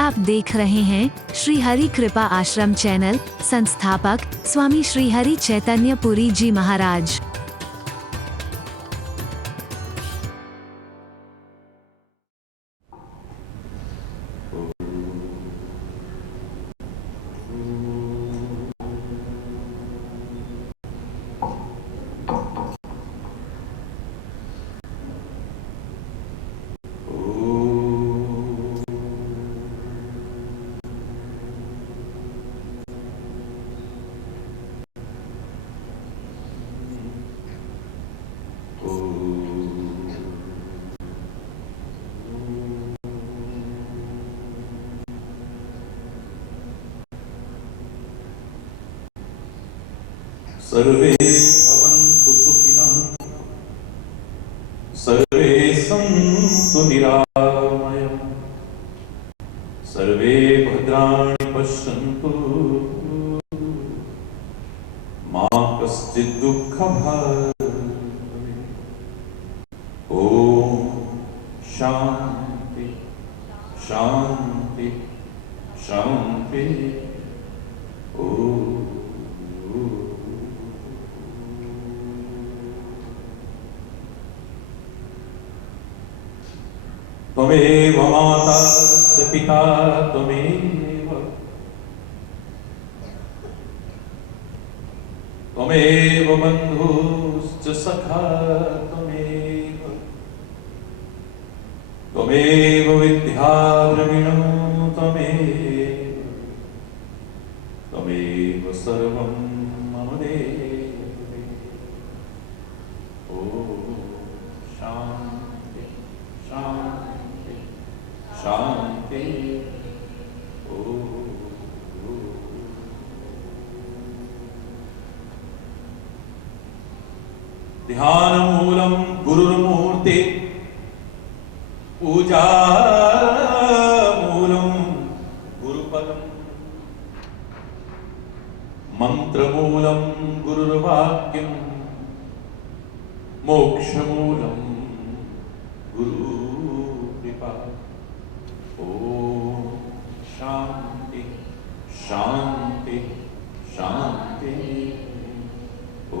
आप देख रहे हैं श्री हरि कृपा आश्रम चैनल। संस्थापक स्वामी श्री हरि चैतन्य पुरी जी महाराज। सर्वे भवन्तु सुखिनः, सर्वे सन्तु निरामयम्, सर्वे भद्राणि पश्यन्तु, मा कश्चित् दुःखभाग् भवेत्। ॐ शान्ति शान्ति शान्ति। ॐ त्वमेव माता च पिता त्वमेव, त्वमेव बन्धुश्च सखा त्वमेव, त्वमेव विद्या द्रविणो त्वमेव, त्वमेव सर्वं मम देव। ॐ शान्ति शान्ति शान्ति। ध्यानमूलं गुरुर्मूर्ति, पूजामूलं गुरुपदम्, मन्त्रमूलं गुरुर्वाक्यं, मोक्षमूलं गुरुकृपा। ॐ शान्ति शान्ति शान्ति। ॐ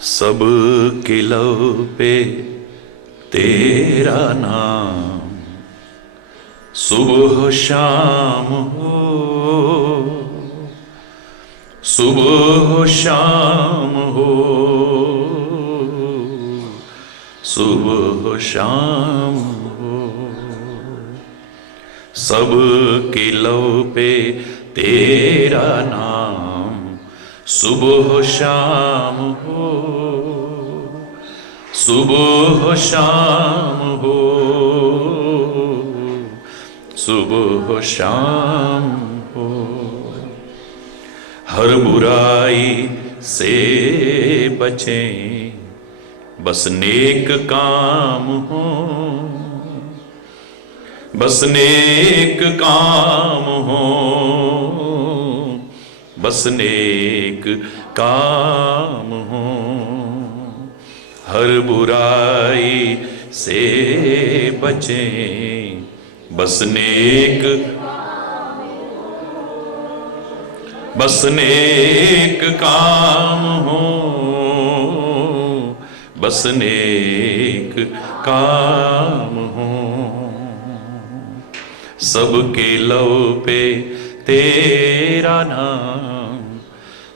सबके लव पे तेरा नाम, सुबह शाम हो, सुबह शाम हो, सुबह शाम हो। सबके लव पे तेरा नाम, सुबह शाम हो, सुबह शाम हो, सुबह शाम हो। हर बुराई से बचें, बस नेक काम हो, बस नेक काम हो, बस नेक काम हो। हर बुराई से बचें, बस नेक, बस नेक काम हो, बस नेक काम हो। सबके लव पे तेरा नाम,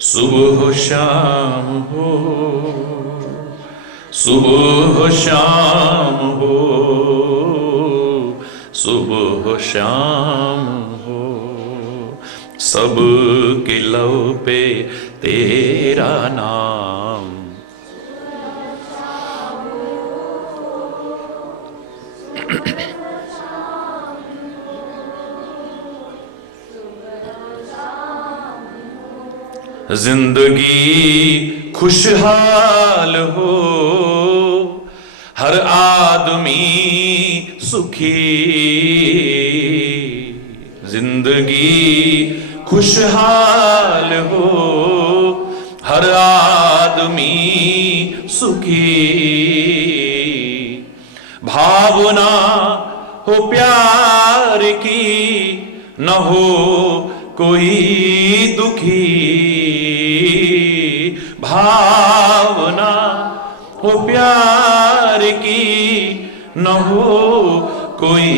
सुबह शाम हो, सुबह शाम हो, सुबह शाम हो। सबके लव पे तेरा नाम, जिंदगी खुशहाल हो, हर आदमी सुखी, जिंदगी खुशहाल हो, हर आदमी आदमी सुखी। भावना हो प्यार की, न हो कोई दुखी। भावना हो प्यार की, न हो कोई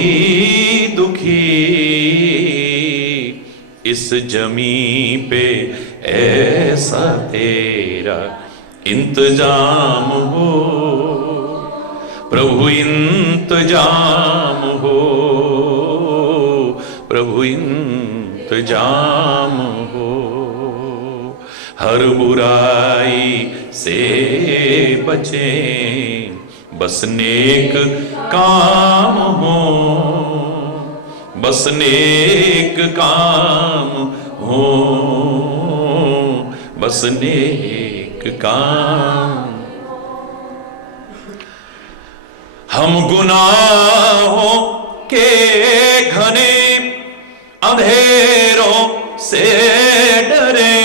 दुखी। इस जमी पे ऐसा तेरा इंतजाम हो, प्रभु इंतजाम हो, प्रभु इंतजाम हो। हर बुराई से बचें, बस नेक काम हो, बस नेक काम हो, बस नेक काम। हम गुनाहों के घने अंधेरों से डरे,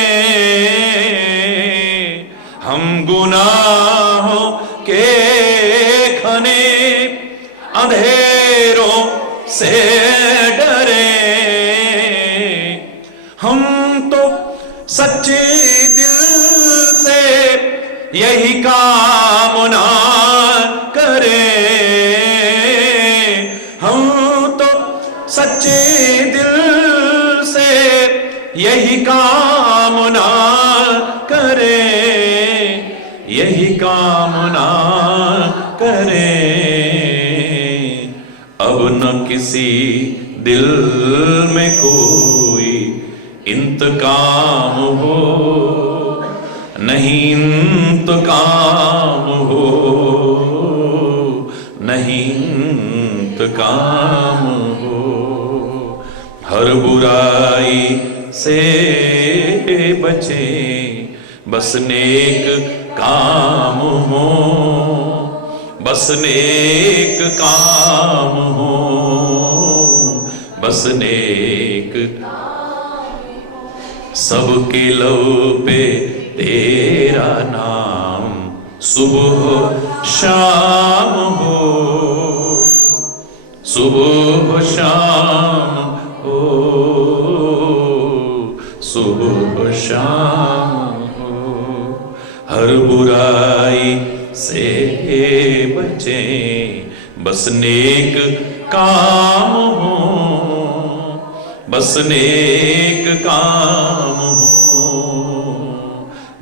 हम गुनाहों के घने अंधेरों से डरे। हम तो सच्चे दिल से यही कामना करें, हम तो सच्चे दिल से यही कामना करें, यही कामना करें। अब न किसी दिल में कोई इंतकाम हो, नहीं इंतकाम हो, नहीं इंतकाम हो। हर बुराई से बचे, बस नेक काम हो, बस नेक काम हो, बस नेक। सबके लो पे तेरा नाम, सुबह शाम हो, सुबह शाम हो, सुबह शाम हो। हर बुराई से बचें, बस नेक काम हो, बस नेक काम हो,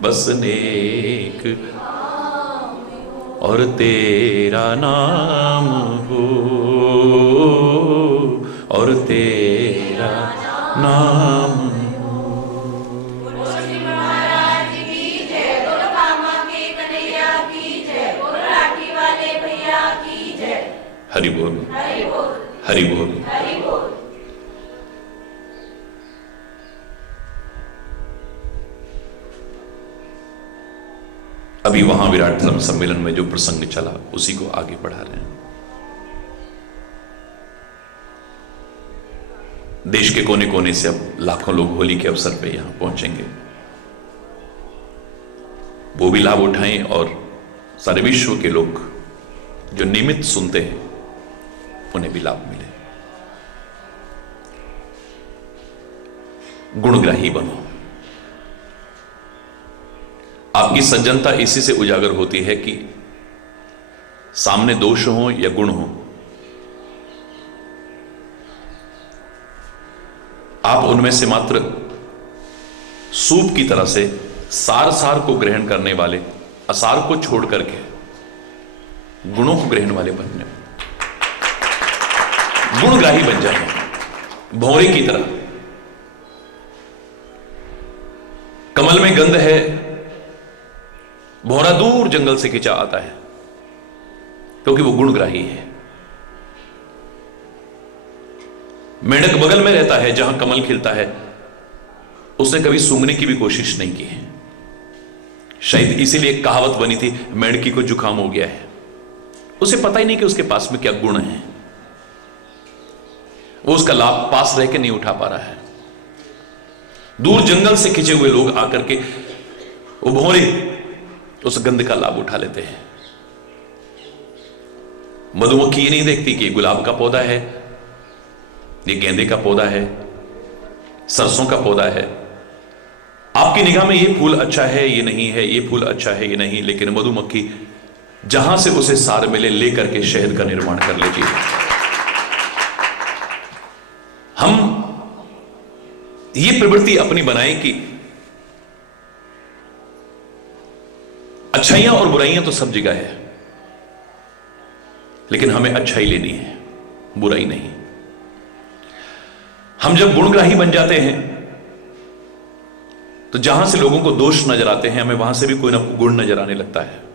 बस नेक। और तेरा नाम हो, और तेरा नाम हो। हरि बोल, हरि बोल। अभी वहां विराट धर्म सम्मेलन में जो प्रसंग चला उसी को आगे बढ़ा रहे हैं। देश के कोने कोने से अब लाखों लोग होली के अवसर पे यहां पहुंचेंगे, वो भी लाभ उठाएं और सारे विश्व के लोग जो नियमित सुनते हैं उन्हें भी लाभ मिले। गुणग्राही बनो। आपकी सज्जनता इसी से उजागर होती है कि सामने दोष हो या गुण हो, आप उनमें से मात्र सूप की तरह से सार सार को ग्रहण करने वाले, असार को छोड़ करके गुणों को ग्रहण वाले बनने, गुणग्राही बन जाए, भौरे की तरह। कमल में गंध है, भौरा दूर जंगल से खिंचा आता है क्योंकि वो गुणग्राही है। मेंढक बगल में रहता है जहां कमल खिलता है, उसने कभी सूंघने की भी कोशिश नहीं की है। शायद इसीलिए एक कहावत बनी थी, मेंढकी को जुकाम हो गया है। उसे पता ही नहीं कि उसके पास में क्या गुण है, वो उसका लाभ पास रह के नहीं उठा पा रहा है। दूर जंगल से खिंचे हुए लोग आकर के वो भौरे उस गंध का लाभ उठा लेते हैं। मधुमक्खी ये नहीं देखती कि ये गुलाब का पौधा है, ये गेंदे का पौधा है, सरसों का पौधा है। आपकी निगाह में ये फूल अच्छा है, ये नहीं है, ये फूल अच्छा है, ये नहीं, लेकिन मधुमक्खी जहां से उसे सार मिले लेकर के शहद का निर्माण कर लेती है। हम ये प्रवृत्ति अपनी बनाएं कि अच्छाइयां और बुराइयां तो सब जगह है, लेकिन हमें अच्छाई लेनी है, बुराई नहीं। हम जब गुणग्राही बन जाते हैं तो जहां से लोगों को दोष नजर आते हैं, हमें वहां से भी कोई ना कोई गुण नजर आने लगता है।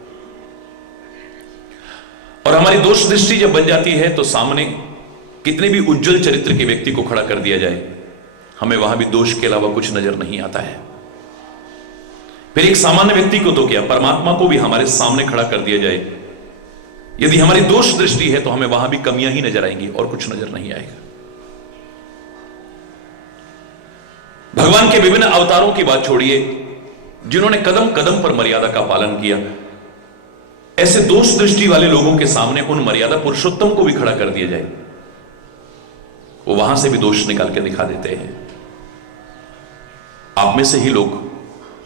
और हमारी दोष दृष्टि जब बन जाती है तो सामने कितने भी उज्जवल चरित्र के व्यक्ति को खड़ा कर दिया जाए, हमें वहां भी दोष के अलावा कुछ नजर नहीं आता है। फिर एक सामान्य व्यक्ति को तो क्या, परमात्मा को भी हमारे सामने खड़ा कर दिया जाए, यदि हमारी दोष दृष्टि है तो हमें वहां भी कमियां ही नजर आएंगी और कुछ नजर नहीं आएगा। भगवान के विभिन्न अवतारों की बात छोड़िए, जिन्होंने कदम कदम पर मर्यादा का पालन किया, ऐसे दोष दृष्टि वाले लोगों के सामने उन मर्यादा पुरुषोत्तम को भी खड़ा कर दिया जाए, वो वहां से भी दोष निकाल के दिखा देते हैं। आप में से ही लोग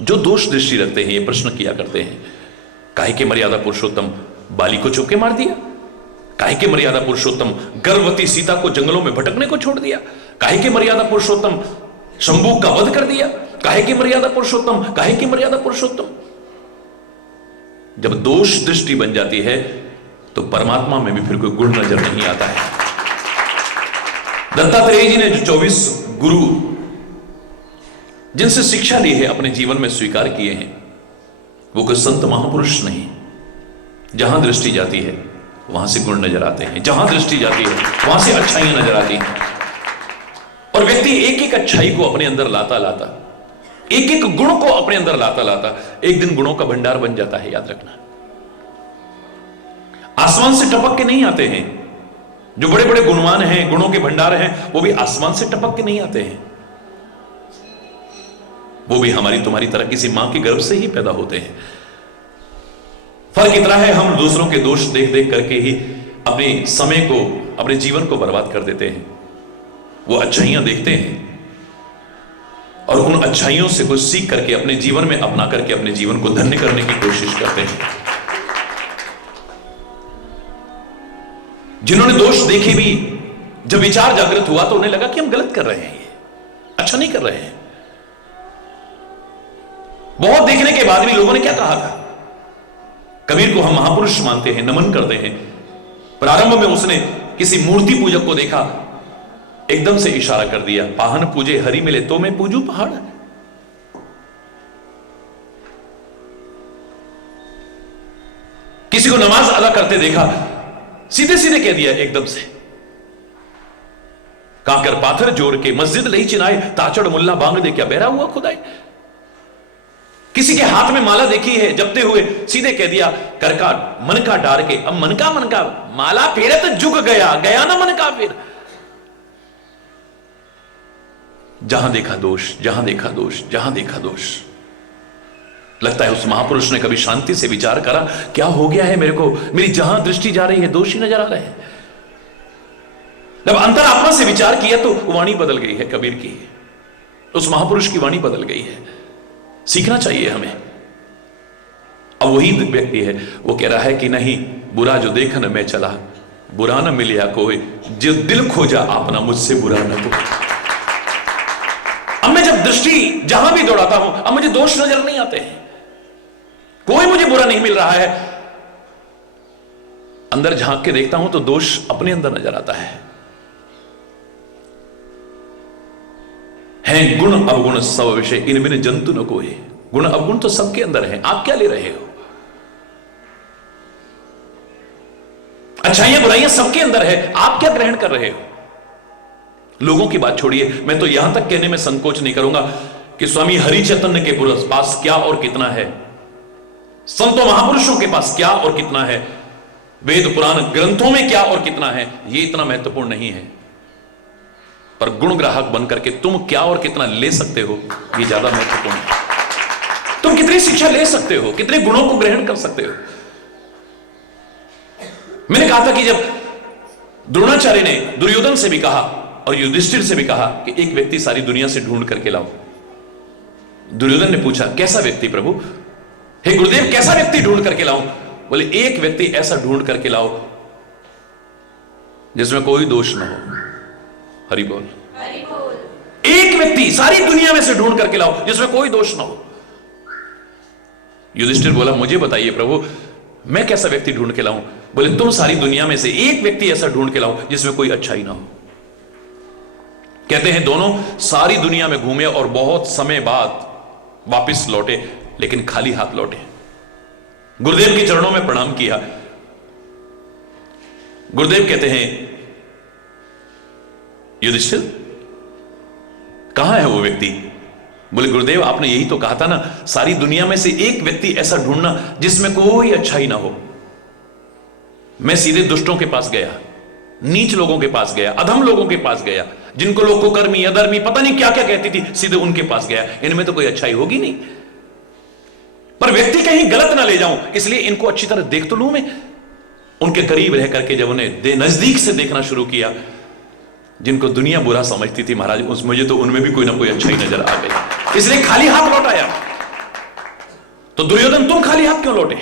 जो दोष दृष्टि रखते हैं ये प्रश्न किया करते हैं, काहे के मर्यादा पुरुषोत्तम बाली को चुपके मार दिया, काहे के मर्यादा पुरुषोत्तम गर्भवती सीता को जंगलों में भटकने को छोड़ दिया, काहे के मर्यादा पुरुषोत्तम शंभू का वध कर दिया, काहे की मर्यादा पुरुषोत्तम, काहे की मर्यादा पुरुषोत्तम। जब दोष दृष्टि बन जाती है तो परमात्मा में भी फिर कोई गुण नजर नहीं आता है। दत्तात्रेय जी ने जो 24 गुरु जिनसे शिक्षा ली है अपने जीवन में स्वीकार किए हैं, वो कोई संत महापुरुष नहीं। जहां दृष्टि जाती है वहां से गुण नजर आते हैं, जहां दृष्टि जाती है वहां से अच्छाइयां नजर आती हैं। और व्यक्ति एक एक अच्छाई को अपने अंदर लाता लाता, एक एक गुण को अपने अंदर लाता लाता एक दिन गुणों का भंडार बन जाता है। याद रखना, आसमान से टपक के नहीं आते हैं। जो बड़े बड़े गुणवान हैं, गुणों के भंडार हैं, वो भी आसमान से टपक के नहीं आते हैं। वो भी हमारी तुम्हारी तरह किसी मां के गर्भ से ही पैदा होते हैं। फर्क इतना है, हम दूसरों के दोष देख देख करके ही अपने समय को, अपने जीवन को बर्बाद कर देते हैं। वो अच्छाइयां देखते हैं और उन अच्छाइयों से कुछ सीख करके अपने जीवन में अपना करके अपने जीवन को धन्य करने की कोशिश करते हैं। जिन्होंने दोष देखे भी, जब विचार जागृत हुआ तो उन्हें लगा कि हम गलत कर रहे हैं, ये अच्छा नहीं कर रहे हैं। बहुत देखने के बाद भी लोगों ने क्या कहा था? कबीर को हम महापुरुष मानते हैं, नमन करते हैं। प्रारंभ में उसने किसी मूर्ति पूजक को देखा, एकदम से इशारा कर दिया, पाहन पूजे हरि मिले तो मैं पूजू पहाड़। किसी को नमाज अदा करते देखा, सीधे सीधे कह दिया एकदम से, काकर पाथर जोड़ के मस्जिद लही चिनाए, ताचड़ मुल्ला बांग दे क्या बहरा हुआ खुदाई। किसी के हाथ में माला देखी है जपते हुए, सीधे कह दिया, कर का मन का डार के, अब मन का माला फेरे तो झुक गया, गया ना मन का फिर। जहां देखा दोष, जहां देखा दोष, जहां देखा दोष। लगता है उस महापुरुष ने कभी शांति से विचार करा, क्या हो गया है मेरे को, मेरी जहां दृष्टि जा रही है दोष ही नजर आ रहे हैं। जब अंतरात्मा से विचार किया तो वाणी बदल गई है कबीर की, उस महापुरुष की वाणी बदल गई है। सीखना चाहिए हमें। अब वही व्यक्ति है, वो कह रहा है कि नहीं, बुरा जो देखन मैं चला, बुरा न मिलिया कोई, जो दिल खोजा अपना मुझसे बुरा न कोई। अब मैं जब दृष्टि जहां भी दौड़ाता हूं, अब मुझे दोष नजर नहीं आते हैं, कोई मुझे बुरा नहीं मिल रहा है। अंदर झांक के देखता हूं तो दोष अपने अंदर नजर आता है। गुण अवगुण सब विषय, इनमें जंतु न कोई। गुण अवगुण तो सबके अंदर है, आप क्या ले रहे हो? अच्छाइयां बुराइयां सबके अंदर है, आप क्या ग्रहण कर रहे हो? लोगों की बात छोड़िए, मैं तो यहां तक कहने में संकोच नहीं करूंगा कि स्वामी हरि चैतन्य के पास क्या और कितना है, संतों महापुरुषों के पास क्या और कितना है, वेद पुराण ग्रंथों में क्या और कितना है, यह इतना महत्वपूर्ण नहीं है। पर गुण ग्राहक बनकर के तुम क्या और कितना ले सकते हो, यह ज्यादा महत्वपूर्ण है। तुम कितनी शिक्षा ले सकते हो, कितने गुणों को ग्रहण कर सकते हो। मैंने कहा था कि जब द्रोणाचार्य ने दुर्योधन से भी कहा और युधिष्ठिर से भी कहा कि एक व्यक्ति सारी दुनिया से ढूंढ करके लाओ, दुर्योधन ने पूछा कैसा व्यक्ति प्रभु? हे गुरुदेव कैसा व्यक्ति ढूंढ करके लाऊं? बोले एक व्यक्ति ऐसा ढूंढ करके लाओ जिसमें कोई दोष ना हो। हरि बोल। एक व्यक्ति सारी दुनिया में से ढूंढ करके लाओ जिसमें कोई दोष ना हो। युधिष्ठिर बोला मुझे बताइए प्रभु, मैं कैसा व्यक्ति ढूंढ के लाऊं? बोले तुम सारी दुनिया में से एक व्यक्ति ऐसा ढूंढ के लाओ जिसमें कोई अच्छाई ना हो। कहते हैं दोनों सारी दुनिया में घूमे और बहुत समय बाद वापस लौटे, लेकिन खाली हाथ लौटे। गुरुदेव के चरणों में प्रणाम किया। गुरुदेव कहते हैं युधिष्ठिर कहां है वो व्यक्ति? बोले गुरुदेव आपने यही तो कहा था ना, सारी दुनिया में से एक व्यक्ति ऐसा ढूंढना जिसमें कोई अच्छाई ना हो। मैं सीधे दुष्टों के पास गया, नीच लोगों के पास गया, अधम लोगों के पास गया, जिनको लोग कुकर्मी अधर्मी पता नहीं क्या क्या कहती थी, सीधे उनके पास गया। इनमें तो कोई अच्छाई होगी नहीं, पर व्यक्ति कहीं गलत ना ले जाऊं, इसलिए इनको अच्छी तरह देख तो लूं मैं। उनके करीब रह करके जब उन्हें नजदीक से देखना शुरू किया, जिनको दुनिया बुरा समझती थी महाराज, उस मुझे तो उनमें भी कोई ना कोई अच्छाई नजर आ गई, इसलिए खाली हाथ लौट आया। तो दुर्योधन तुम खाली हाथ क्यों लौटे?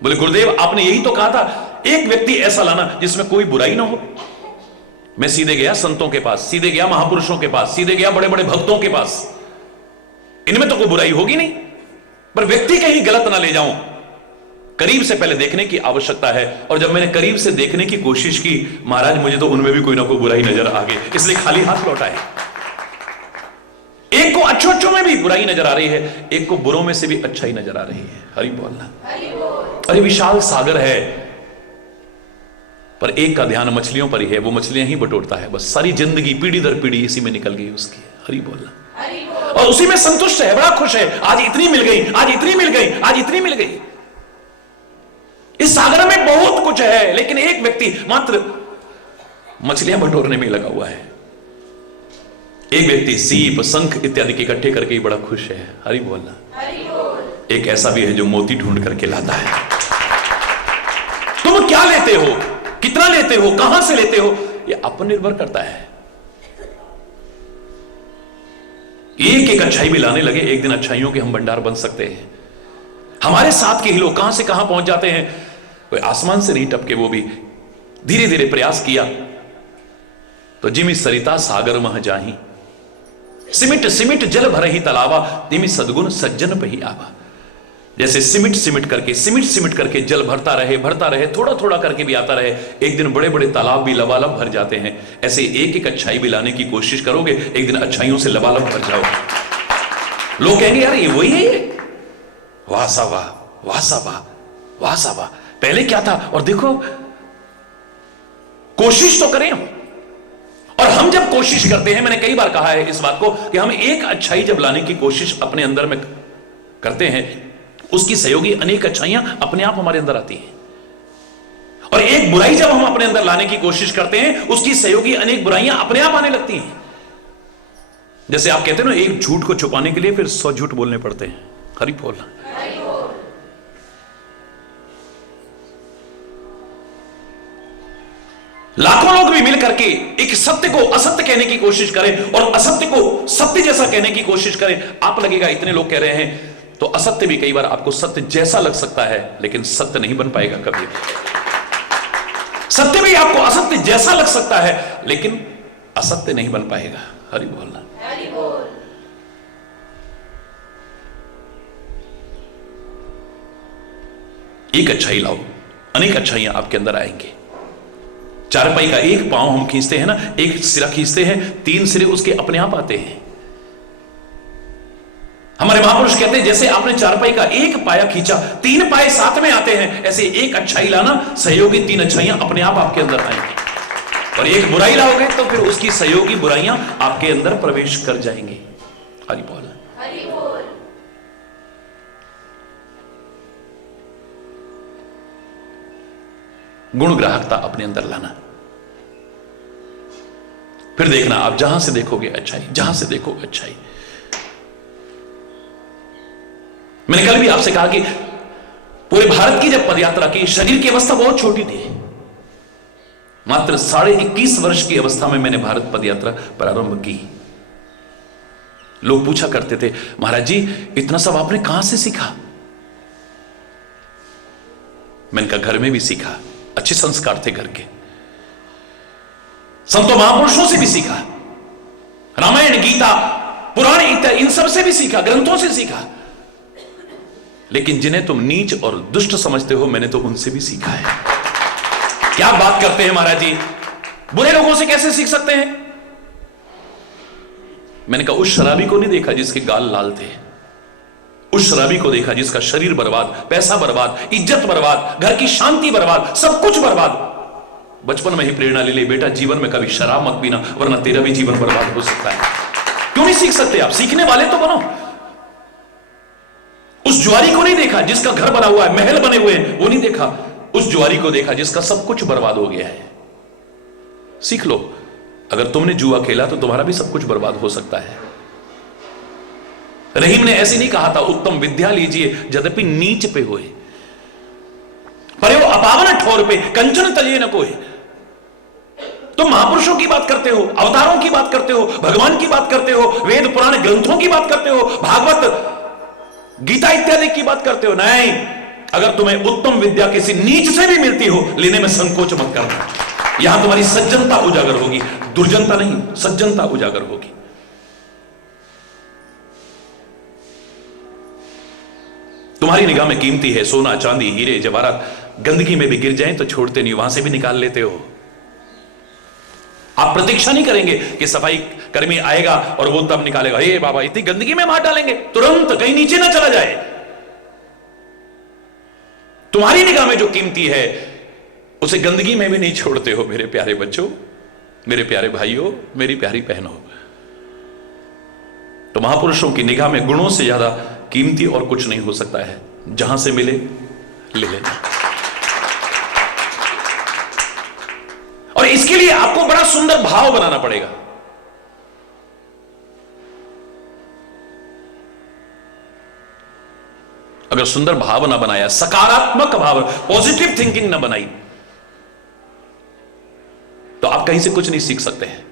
बोले गुरुदेव आपने यही तो कहा था एक व्यक्ति ऐसा लाना जिसमें कोई बुराई ना हो। मैं सीधे गया संतों के पास, सीधे गया महापुरुषों के पास, सीधे गया बड़े बड़े भक्तों के पास, इनमें तो कोई बुराई होगी नहीं, पर व्यक्ति कहीं गलत ना ले जाऊं, करीब से पहले देखने की आवश्यकता है। और जब मैंने करीब से देखने की कोशिश की महाराज, मुझे तो उनमें भी कोई ना कोई बुराई नजर आ गई, इसलिए खाली हाथ लौटाए। एक को अच्छों में भी बुराई नजर आ रही है, एक को बुरों में से भी अच्छाई नजर आ रही है। हरि बोलना। अरे विशाल सागर है, पर एक का ध्यान मछलियों पर ही है, वो मछलियां ही बटोरता है, बस सारी जिंदगी पीढ़ी दर पीढ़ी इसी में निकल गई उसकी। हरि बोलना। और उसी में संतुष्ट है, बड़ा खुश है, आज इतनी मिल गई, आज इतनी मिल गई, आज इतनी मिल गई। इस सागर में बहुत कुछ है, लेकिन एक व्यक्ति मात्र मछलियां बटोरने में लगा हुआ है। एक व्यक्ति सीप शंख इत्यादि के इकट्ठे करके ही बड़ा खुश है। हरि बोलना। एक ऐसा भी है जो मोती ढूंढ करके लाता है। तुम क्या लेते हो, कितना लेते हो, कहां से लेते हो, यह आप पर निर्भर करता है। एक एक अच्छाई भी लाने लगे, एक दिन अच्छाइयों के हम भंडार बन सकते हैं। हमारे साथ के ही लोग कहां से कहां पहुंच जाते हैं, कोई आसमान से नहीं टपके, वो भी धीरे धीरे प्रयास किया तो जिमी सरिता सागर मह जाही, सिमिट सिमिट जल भर ही तलावा, तिमी सदगुण सज्जन पही आवा। जैसे सिमिट सिमिट करके जल भरता रहे, थोड़ा थोड़ा करके भी आता रहे, एक दिन बड़े बड़े तालाब भी लबालब भर जाते हैं। ऐसे एक एक अच्छाई भी लाने की कोशिश करोगे, एक दिन अच्छाइयों से लबालब भर जाओगे। लोग कहेंगे यार ये वही है, ये वाह सा वाह, वाह सा वाह, वाह सा वाह, पहले क्या था और देखो। कोशिश तो करें हम, और हम जब कोशिश करते हैं, मैंने कई बार कहा है इस बात को कि हम एक अच्छाई जब लाने की कोशिश अपने अंदर में करते हैं, उसकी सहयोगी अनेक अच्छाइयां अपने आप हमारे अंदर आती हैं। और एक बुराई जब हम अपने अंदर लाने की कोशिश करते हैं, उसकी सहयोगी अनेक बुराइयां अपने आप आने लगती हैं। जैसे आप कहते हैं ना, एक झूठ को छुपाने के लिए फिर 100 झूठ बोलने पड़ते हैं। हरि बोलना। लाखों लोग भी मिलकर के एक सत्य को असत्य कहने की कोशिश करें और असत्य को सत्य जैसा कहने की कोशिश करें, आप लगेगा इतने लोग कह रहे हैं, तो असत्य भी कई बार आपको सत्य जैसा लग सकता है, लेकिन सत्य नहीं बन पाएगा कभी। सत्य भी आपको असत्य जैसा लग सकता है, लेकिन असत्य नहीं बन पाएगा। हरि बोलना। एक अच्छाई लाओ, अनेक अच्छाइयां आपके अंदर आएंगी। चारपाई का एक पांव हम खींचते हैं ना, एक सिरा खींचते हैं, 3 सिरे उसके अपने आप आते हैं। हमारे महापुरुष कहते हैं जैसे आपने चारपाई का एक पाया खींचा, 3 पाए साथ में आते हैं, ऐसे एक अच्छाई लाना, सहयोगी 3 अच्छाइयां अपने आप आपके अंदर आएंगी। और एक बुराई लाओगे तो फिर उसकी सहयोगी बुराइयां आपके अंदर प्रवेश कर जाएंगी। हरि बोल। गुण ग्राहकता अपने अंदर लाना, फिर देखना आप जहां से देखोगे अच्छाई, जहां से देखोगे अच्छाई। मैंने कल भी आपसे कहा कि पूरे भारत की जब पदयात्रा की, शरीर की अवस्था बहुत छोटी थी। मात्र 21.5 वर्ष की अवस्था में मैंने भारत पदयात्रा प्रारंभ की। लोग पूछा करते थे, महाराज जी इतना सब आपने कहां से सीखा? मैंने कहा घर में भी सीखा, अच्छे संस्कार थे घर के, संतों महापुरुषों से भी सीखा, रामायण गीता पुराण इत्यादि इन सब से भी सीखा, ग्रंथों से सीखा। लेकिन जिन्हें तुम नीच और दुष्ट समझते हो, मैंने तो उनसे भी सीखा है। क्या बात करते हैं महाराज जी, बुरे लोगों से कैसे सीख सकते हैं? मैंने कहा उस शराबी को नहीं देखा जिसके गाल लाल थे, उस शराबी को देखा जिसका शरीर बर्बाद, पैसा बर्बाद, इज्जत बर्बाद, घर की शांति बर्बाद, सब कुछ बर्बाद। बचपन में ही प्रेरणा ले ली, बेटा जीवन में कभी शराब मत पीना वरना तेरा भी जीवन बर्बाद हो सकता है। क्यों नहीं सीख सकते आप? सीखने वाले तो बनो। उस जुआरी को नहीं देखा जिसका घर बना हुआ है, महल बने हुए हैं, वो नहीं देखा। उस जुआरी को देखा जिसका सब कुछ बर्बाद हो गया है। सीख लो, अगर तुमने जुआ खेला तो तुम्हारा भी सब कुछ बर्बाद हो सकता है। रहीम ने ऐसे नहीं कहा था उत्तम विद्या लीजिए यद्यपि नीच पे होए, पर वो अपावन ठोर पे कंचन तलिए न कोई। तुम महापुरुषों की बात करते हो, अवतारों की बात करते हो, भगवान की बात करते हो, वेद पुराण ग्रंथों की बात करते हो, भागवत गीता इत्यादि की बात करते हो। नहीं, अगर तुम्हें उत्तम विद्या किसी नीच से भी मिलती हो, लेने में संकोच मत करना। यहां तुम्हारी सज्जनता उजागर होगी, दुर्जनता नहीं, सज्जनता उजागर होगी। तुम्हारी निगाह में कीमती है सोना चांदी हीरे जवाहरात, गंदगी में भी गिर जाएं तो छोड़ते नहीं, वहां से भी निकाल लेते हो। आप प्रतीक्षा नहीं करेंगे कि सफाई कर्मी आएगा और वो तब निकालेगा, हे बाबा इतनी गंदगी में मार डालेंगे, तुरंत कहीं नीचे ना चला जाए। तुम्हारी निगाह में जो कीमती है उसे गंदगी में भी नहीं छोड़ते हो। मेरे प्यारे बच्चों, मेरे प्यारे भाइयों, मेरी प्यारी बहनों, तो महापुरुषों की निगाह में गुणों से ज्यादा कीमती और कुछ नहीं हो सकता है। जहां से मिले ले लेना। और इसके लिए आपको बड़ा सुंदर भाव बनाना पड़ेगा। अगर सुंदर भाव ना बनाया, सकारात्मक भाव, पॉजिटिव थिंकिंग ना बनाई, तो आप कहीं से कुछ नहीं सीख सकते हैं।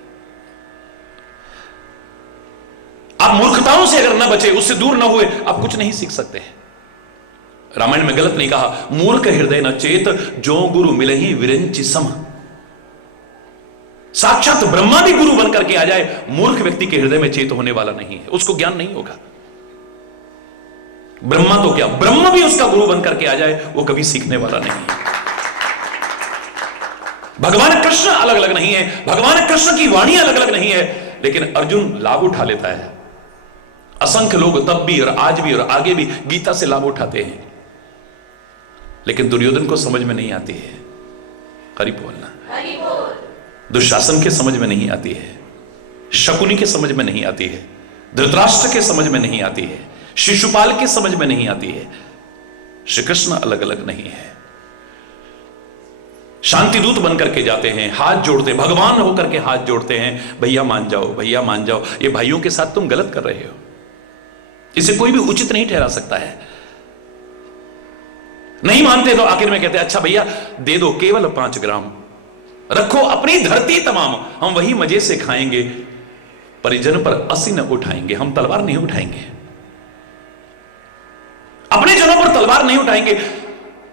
आप मूर्खताओं से अगर ना बचे, उससे दूर ना हुए, आप कुछ नहीं सीख सकते हैं। रामायण में गलत नहीं कहा, मूर्ख हृदय न चेत जो गुरु मिले ही विरंचि सम। साक्षात ब्रह्मा भी गुरु बनकर के आ जाए, मूर्ख व्यक्ति के हृदय में चेत होने वाला नहीं है, उसको ज्ञान नहीं होगा। ब्रह्मा तो क्या, ब्रह्म भी उसका गुरु बनकर के आ जाए, वो कभी सीखने वाला नहीं है। भगवान कृष्ण अलग अलग नहीं है, भगवान कृष्ण की वाणी अलग अलग नहीं है, लेकिन अर्जुन लाभ उठा लेता है। असंख्य लोग तब भी और आज भी और आगे भी गीता से लाभ उठाते हैं, लेकिन दुर्योधन को समझ में नहीं आती है। हरि बोलना। दुशासन के समझ में नहीं आती है, शकुनी के समझ में नहीं आती है, धृतराष्ट्र के समझ में नहीं आती है, शिशुपाल के समझ में नहीं आती है। श्री कृष्ण अलग अलग नहीं है। शांति दूत बनकर के जाते हैं, हाथ जोड़ते हैं, भगवान होकर के हाथ जोड़ते हैं, भैया मान जाओ, भैया मान जाओ। ये भाइयों के साथ तुम गलत कर रहे हो, इसे कोई भी उचित नहीं ठहरा सकता है। नहीं मानते तो आखिर में कहते हैं अच्छा भैया दे दो केवल 5 ग्राम, रखो अपनी धरती तमाम, हम वही मजे से खाएंगे, परिजन पर असी न उठाएंगे। हम तलवार नहीं उठाएंगे, अपने जनों पर तलवार नहीं उठाएंगे।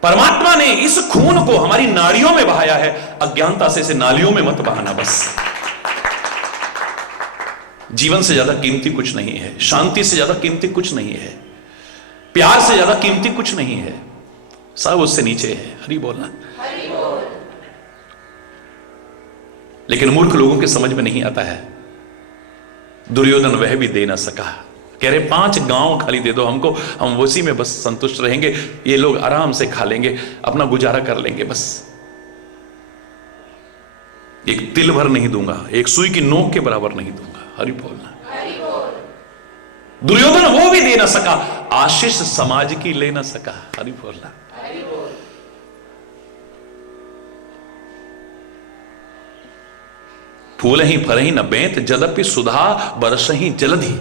परमात्मा ने इस खून को हमारी नाड़ियों में बहाया है, अज्ञानता से इसे नालियों में मत बहाना। बस जीवन से ज्यादा कीमती कुछ नहीं है, शांति से ज्यादा कीमती कुछ नहीं है, प्यार से ज्यादा कीमती कुछ नहीं है, सब उससे नीचे है। हरि बोलना। लेकिन मूर्ख लोगों के समझ में नहीं आता है। दुर्योधन वह भी दे ना सका, कह रहे 5 गांव खाली दे दो हमको, हम उसी में बस संतुष्ट रहेंगे, ये लोग आराम से खा लेंगे, अपना गुजारा कर लेंगे। बस एक तिल भर नहीं दूंगा, एक सुई की नोक के बराबर नहीं दूंगा। हरि बोलना। दुर्योधन वो भी दे ना सका, आशीष समाज की ले ना सका। हरि बोलना। फूल ही फर ही न बेंत, जदपि सुधा बरस ही जलधि।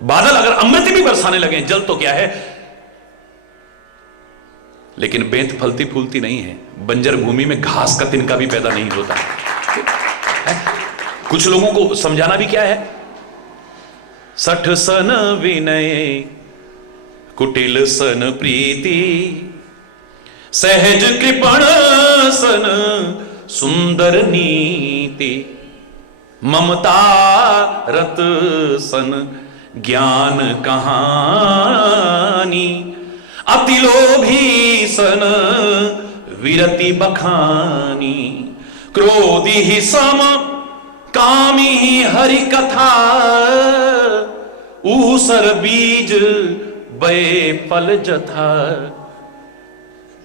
बादल अगर अमृत भी बरसाने लगे, जल तो क्या है, लेकिन बेंत फलती फूलती नहीं है। बंजर भूमि में घास का तिनका भी पैदा नहीं होता है। कुछ लोगों को समझाना भी क्या है, 60 सन विनय कुटिल सन प्रीति, सहज कृपण सन सुंदर नीति, ममता रत सन ज्ञान कहानी, अति लोभी सन विरति बखानी, क्रोधी ही सम कामी ही हरि कथा, ऊसर बीज बये फल जथा।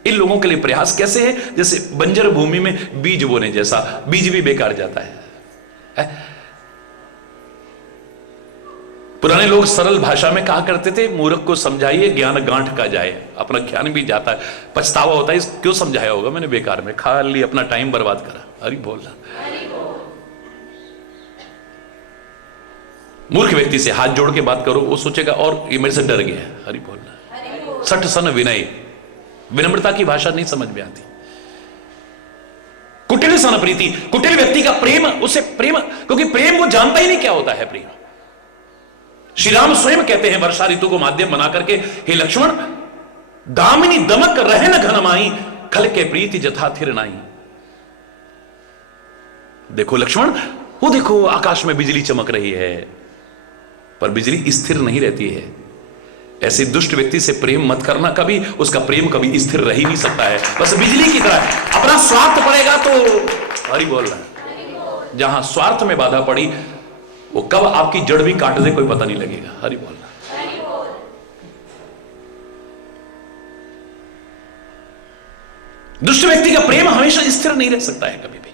इन लोगों के लिए प्रयास कैसे है, जैसे बंजर भूमि में बीज बोने जैसा, बीज भी बेकार जाता है। पुराने लोग सरल भाषा में कहा करते थे, मूर्ख को समझाइए ज्ञान गांठ का जाए। अपना ज्ञान भी जाता है, पछतावा होता है, क्यों समझाया होगा मैंने, बेकार में खाली अपना टाइम बर्बाद करा। हरि बोल रहा। मूर्ख व्यक्ति से हाथ जोड़ के बात करो, वो सोचेगा और ये मेरे से डर गया। हरि बोल रहा। 60 सन विनय, विनम्रता की भाषा नहीं समझ में आती। कुटिल सन प्रीति, कुटिल व्यक्ति का प्रेम, उसे प्रेम, क्योंकि प्रेम वो जानता ही नहीं क्या होता है प्रेम। श्री राम स्वयं कहते हैं वर्षा ऋतु को माध्यम बना करके, हे लक्ष्मण, दामिनी दमक रहे न घन माई, खल के प्रीति जथा थिर नाई। देखो लक्ष्मण, वो देखो आकाश में बिजली चमक रही है, पर बिजली स्थिर नहीं रहती है। ऐसे दुष्ट व्यक्ति से प्रेम मत करना कभी, उसका प्रेम कभी स्थिर रह ही नहीं सकता है, बस बिजली की तरह। अपना स्वार्थ पड़ेगा तो, हरि बोल रहा है, जहां स्वार्थ में बाधा पड़ी वो कब आपकी जड़ भी काट दे कोई पता नहीं लगेगा। हरि बोल रहा। दुष्ट व्यक्ति का प्रेम हमेशा स्थिर नहीं रह सकता है कभी भी।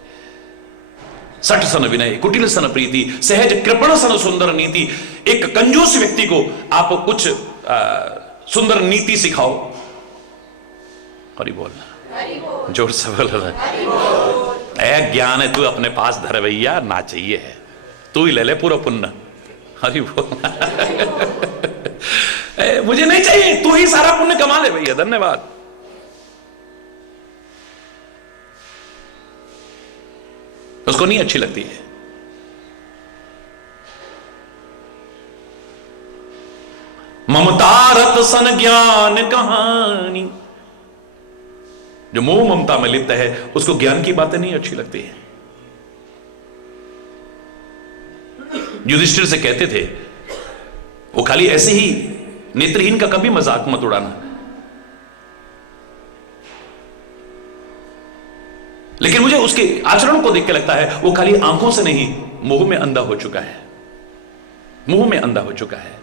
60 सन विनय कुटिल सन प्रीति, सहज कृपण सन सुंदर नीति। एक कंजूस व्यक्ति को आप कुछ सुंदर नीति सिखाओ। हरि बोलना, जोर से बोल रहा है। ज्ञान है तू अपने पास धर भैया, ना चाहिए है, तू ही ले ले पूरा पुण्य। हरि बोल। मुझे नहीं चाहिए, तू ही सारा पुण्य कमा ले भैया, धन्यवाद। उसको नहीं अच्छी लगती है। ममता रत सन ज्ञान कहानी, जो मोह ममता में लिप्त है उसको ज्ञान की बातें नहीं अच्छी लगती है। युधिष्ठिर से कहते थे, वो खाली ऐसे ही नेत्रहीन का कभी मजाक मत उड़ाना, लेकिन मुझे उसके आचरण को देख के लगता है वो खाली आंखों से नहीं, मोह में अंधा हो चुका है, मुंह में अंधा हो चुका है।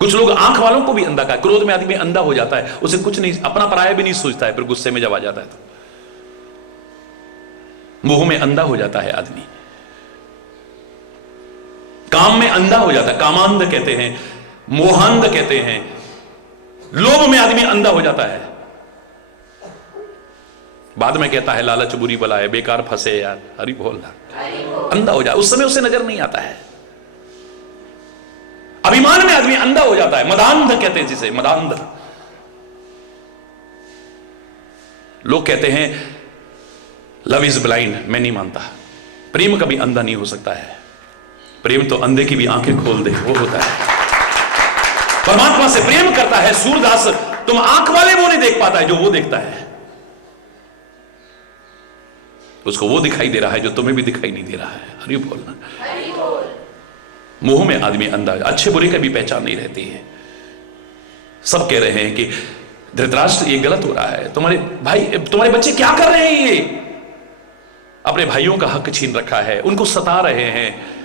कुछ लोग आंख वालों को भी अंधा का, क्रोध में आदमी अंधा हो जाता है, उसे कुछ नहीं, अपना पराया भी नहीं सोचता है, फिर गुस्से में जब आ जाता है तो मुंह में अंधा हो जाता है आदमी। काम में अंधा हो जाता है, कामांध कहते हैं, मोहांध कहते हैं। लोभ में आदमी अंधा हो जाता है, बाद में कहता है लालच बुरी बला है, बेकार फंसे यार। हरि बोल रहा, अंधा हो जाए, उस समय उसे नजर नहीं आता है। अभिमान में आदमी अंधा हो जाता है, मदांध कहते हैं जिसे, मदांध। लोग कहते हैं लव इज ब्लाइंड, मैं नहीं मानता, प्रेम कभी अंधा नहीं हो सकता है। प्रेम तो अंधे की भी आंखें खोल दे, वो होता है। परमात्मा से प्रेम करता है सूरदास, तुम आंख वाले वो नहीं देख पाता है जो वो देखता है। उसको वो दिखाई दे रहा है जो तुम्हें भी दिखाई नहीं दे रहा है। हरि बोलना। मोह में आदमी अंधा, अच्छे बुरे का भी पहचान नहीं रहती है। सब कह रहे हैं कि धृतराष्ट्र ये गलत हो रहा है, तुम्हारे भाई, तुम्हारे बच्चे क्या कर रहे हैं, ये अपने भाइयों का हक छीन रखा है, उनको सता रहे हैं,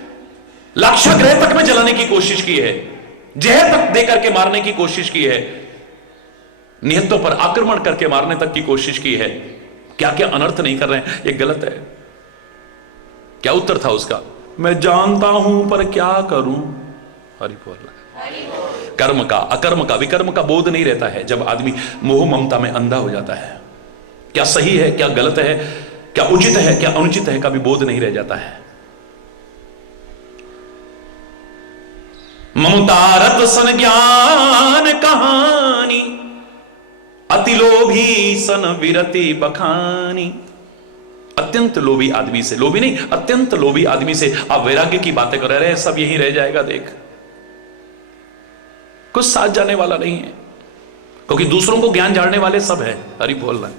लाक्षागृह तक में जलाने की कोशिश की है, जहर तक देकर के मारने की कोशिश की है, निहत्तों पर आक्रमण करके मारने तक की कोशिश की है। क्या क्या अनर्थ नहीं कर रहे हैं, ये गलत है। क्या उत्तर था उसका? मैं जानता हूं पर क्या करूं। हरि बोल। कर्म का, अकर्म का, विकर्म का बोध नहीं रहता है जब आदमी मोह ममता में अंधा हो जाता है। क्या सही है, क्या गलत है, क्या उचित है, क्या अनुचित है, का भी बोध नहीं रह जाता है। ममतारत सन ज्ञान कहानी, अति लोभी सन विरति बखानी। अत्यंत लोभी आदमी से, लोभी नहीं, अत्यंत लोभी आदमी से आप वैराग्य की बातें कर रहे हैं, सब यही रह जाएगा। देख, कुछ साथ जाने वाला नहीं है, क्योंकि दूसरों को ज्ञान झाड़ने वाले सब है। हरि बोलना,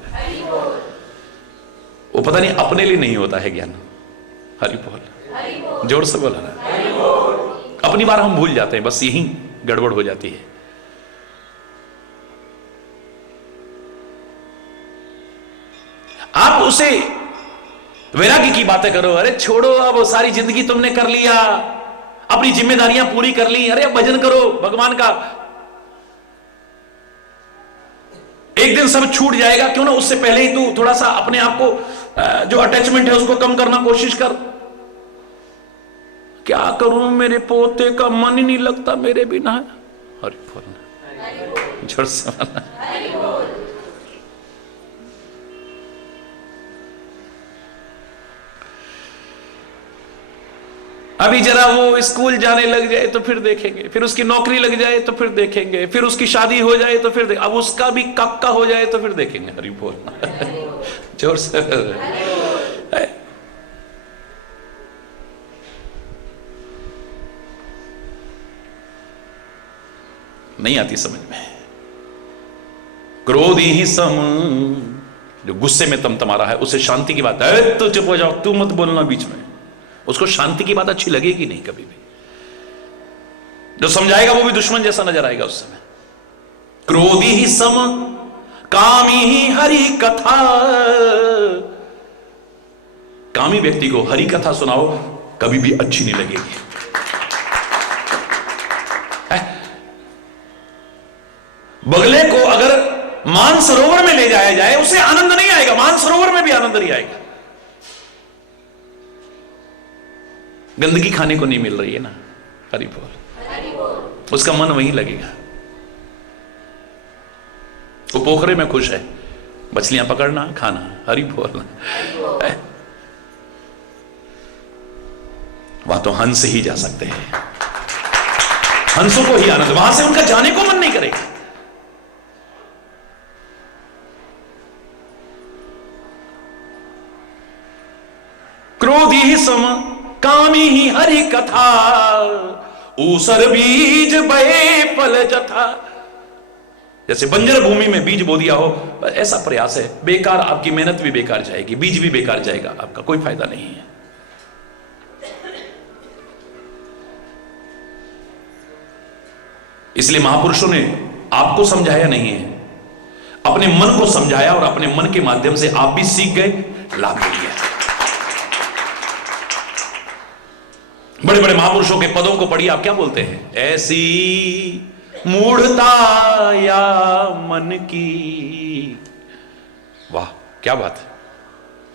वो पता नहीं अपने लिए नहीं होता है ज्ञान। हरि बोल, जोर से बोला ना। अपनी बार हम भूल जाते हैं, बस यही गड़बड़ हो जाती है। आप उसे वैराग्य की बातें करो, अरे छोड़ो, अब सारी जिंदगी तुमने कर लिया, अपनी जिम्मेदारियां पूरी कर ली, अरे अब भजन करो भगवान का, एक दिन सब छूट जाएगा, क्यों ना उससे पहले ही तू थोड़ा सा अपने आप को जो अटैचमेंट है उसको कम करना कोशिश कर। क्या करूं, मेरे पोते का मन ही नहीं लगता मेरे बिना। हरि बोल, झड़ से अभी जरा वो स्कूल जाने लग जाए तो फिर देखेंगे, फिर उसकी नौकरी लग जाए तो फिर देखेंगे, फिर उसकी शादी हो जाए तो फिर अब उसका भी कक्का हो जाए तो फिर देखेंगे। हरि बोल, जोर से। नहीं आती समझ में। क्रोधी ही सम, जो गुस्से में तमतमा रहा है उसे शांति की बात है, तो चुप हो जाओ, तू मत बोलना बीच में। उसको शांति की बात अच्छी लगेगी नहीं कभी भी। जो समझाएगा वो भी दुश्मन जैसा नजर आएगा उस समय। क्रोधी ही सम कामी ही हरि कथा, कामी व्यक्ति को हरि कथा सुनाओ कभी भी अच्छी नहीं लगेगी। बगले को अगर मानसरोवर में ले जाया जाए उसे आनंद नहीं आएगा, मानसरोवर में भी आनंद नहीं आएगा। गंदगी खाने को नहीं मिल रही है ना, हरि बोल, उसका मन वहीं लगेगा। वो पोखरे में खुश है, मछलियां पकड़ना खाना, हरि बोल। वहां तो हंस ही जा सकते हैं, हंसों को ही आनंद, वहां से उनका जाने को मन नहीं करेगा। क्रोधी ही सम कामी ही हरि कथा, ऊसर बीज बहे फल जथा। जैसे बंजर भूमि में बीज बो दिया हो, ऐसा प्रयास है, बेकार, आपकी मेहनत भी बेकार जाएगी, बीज भी बेकार जाएगा, आपका कोई फायदा नहीं है। इसलिए महापुरुषों ने आपको समझाया नहीं है, अपने मन को समझाया और अपने मन के माध्यम से आप भी सीख गए, लाभ ले लिया। बड़े बड़े महापुरुषों के पदों को पढ़िए, आप क्या बोलते हैं, ऐसी मूढ़ता या मन की। वाह क्या बात है,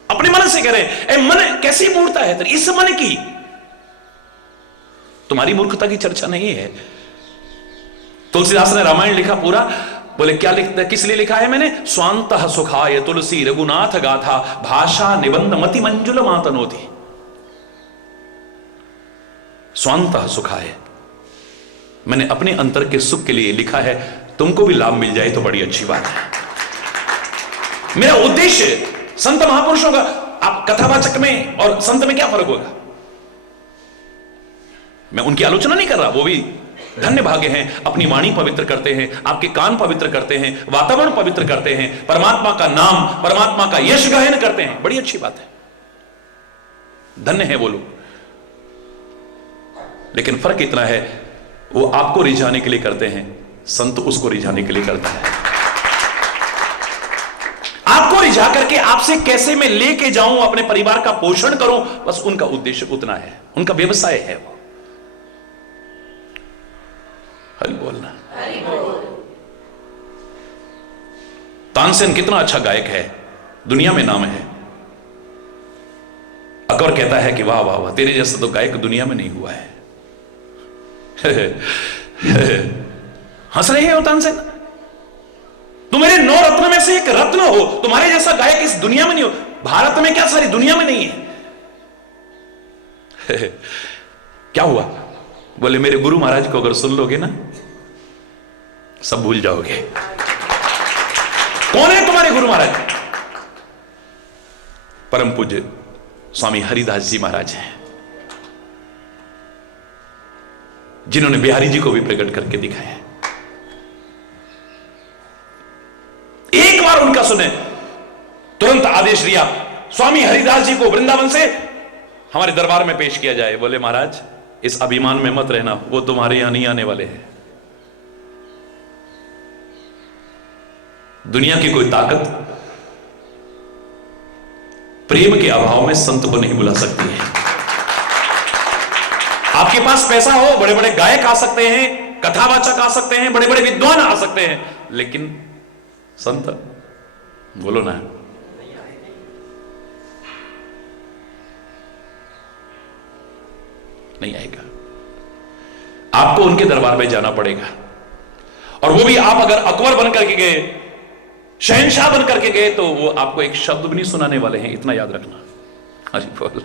अपने मन से कह रहे हैं, ए मन कैसी मूर्खता है तेरी, इस मन की। तुम्हारी मूर्खता की चर्चा नहीं है। तुलसीदास ने रामायण लिखा पूरा, बोले क्या लिखता, किस लिए लिखा है मैंने, स्वांतः सुखाय तुलसी रघुनाथ गाथा, भाषा निबंध मति मंजुल मातनोति। स्वांतः सुखाय, मैंने अपने अंतर के सुख के लिए लिखा है, तुमको भी लाभ मिल जाए तो बड़ी अच्छी बात है। मेरा उद्देश्य संत महापुरुषों का, आप कथावाचक में और संत में क्या फर्क होगा। मैं उनकी आलोचना नहीं कर रहा, वो भी धन्य भाग्य हैं, अपनी वाणी पवित्र करते हैं, आपके कान पवित्र करते हैं, वातावरण पवित्र करते हैं, परमात्मा का नाम, परमात्मा का यश गायन करते हैं, बड़ी अच्छी बात है, धन्य है वो लोग। लेकिन फर्क इतना है, वो आपको रिझाने के लिए करते हैं, संत उसको रिझाने के लिए करता है। आपको रिझा करके आपसे कैसे मैं लेके जाऊं, अपने परिवार का पोषण करूं, बस उनका उद्देश्य उतना है, उनका व्यवसाय है वो। हरि बोलना। तानसेन कितना अच्छा गायक है, दुनिया में नाम है। अकबर कहता है कि वाह वाह वाह, तेरे जैसा तो गायक दुनिया में नहीं हुआ है। हंस रहे हो तानसेन, तुम मेरे 9 रत्न में से एक रत्न हो, तुम्हारे जैसा गायक इस दुनिया में नहीं हो, भारत में क्या सारी दुनिया में नहीं है। क्या हुआ, बोले मेरे गुरु महाराज को अगर सुन लोगे ना सब भूल जाओगे। कौन है तुम्हारे गुरु महाराज? परम पूज्य स्वामी हरिदास जी महाराज हैं, जिन्होंने बिहारी जी को भी प्रकट करके दिखाया। एक बार उनका सुने, तुरंत आदेश दिया स्वामी हरिदास जी को वृंदावन से हमारे दरबार में पेश किया जाए। बोले महाराज इस अभिमान में मत रहना, वो तुम्हारे यहां नहीं आने वाले हैं। दुनिया की कोई ताकत प्रेम के अभाव में संत को नहीं बुला सकती है। आपके पास पैसा हो, बड़े बड़े गायक आ सकते हैं, कथावाचक आ सकते हैं, बड़े बड़े विद्वान आ सकते हैं, लेकिन संत बोलो ना, नहीं आएगा। आपको उनके दरबार में जाना पड़ेगा, और वो भी आप अगर अकबर बन करके गए, शहंशाह बन करके गए, तो वो आपको एक शब्द भी नहीं सुनाने वाले हैं, इतना याद रखना। हरि बोल।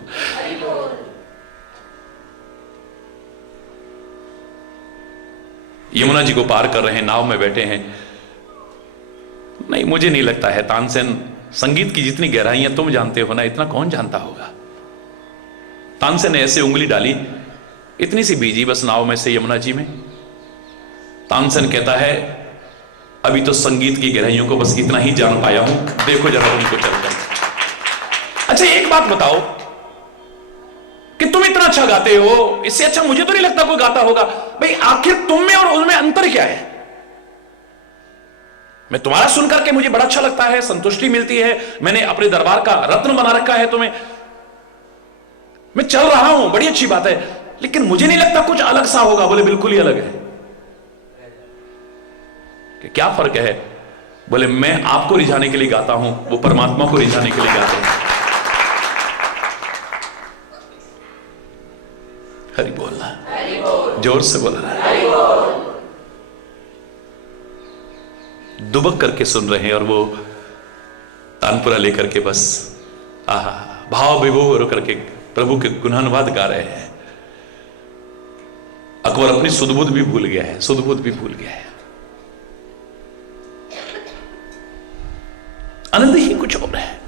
यमुना जी को पार कर रहे हैं, नाव में बैठे हैं। नहीं, मुझे नहीं लगता है तानसेन, संगीत की जितनी गहराइयां तुम जानते हो ना, इतना कौन जानता होगा। तानसेन ने ऐसे उंगली डाली, इतनी सी बीजी बस नाव में से यमुना जी में। तानसेन कहता है अभी तो संगीत की गहराइयों को बस इतना ही जान पाया हूं, देखो जरा उनको चलकर। अच्छा एक बात बताओ कि तुम इतना अच्छा गाते हो, इससे अच्छा मुझे तो नहीं लगता कोई गाता होगा। भाई आखिर तुम में और उसमें अंतर क्या है? मैं तुम्हारा सुनकर के मुझे बड़ा अच्छा लगता है, संतुष्टि मिलती है, मैंने अपने दरबार का रत्न बना रखा है तुम्हें, मैं चल रहा हूं, बड़ी अच्छी बात है, लेकिन मुझे नहीं लगता कुछ अलग सा होगा। बोले बिल्कुल ही अलग है। कि क्या फर्क है? बोले मैं आपको रिझाने के लिए गाता हूं, वो परमात्मा को रिझाने के लिए गाते हैं। हरि बोलना, जोर से बोलना। दुबक करके सुन रहे हैं, और वो तानपुरा लेकर के बस आहा भाव विभोर करके प्रभु के गुणानुवाद गा रहे हैं। अकबर अपनी सुध-बुध भी भूल गया है, सुध-बुध भी भूल गया है। आनंद ही कुछ और है।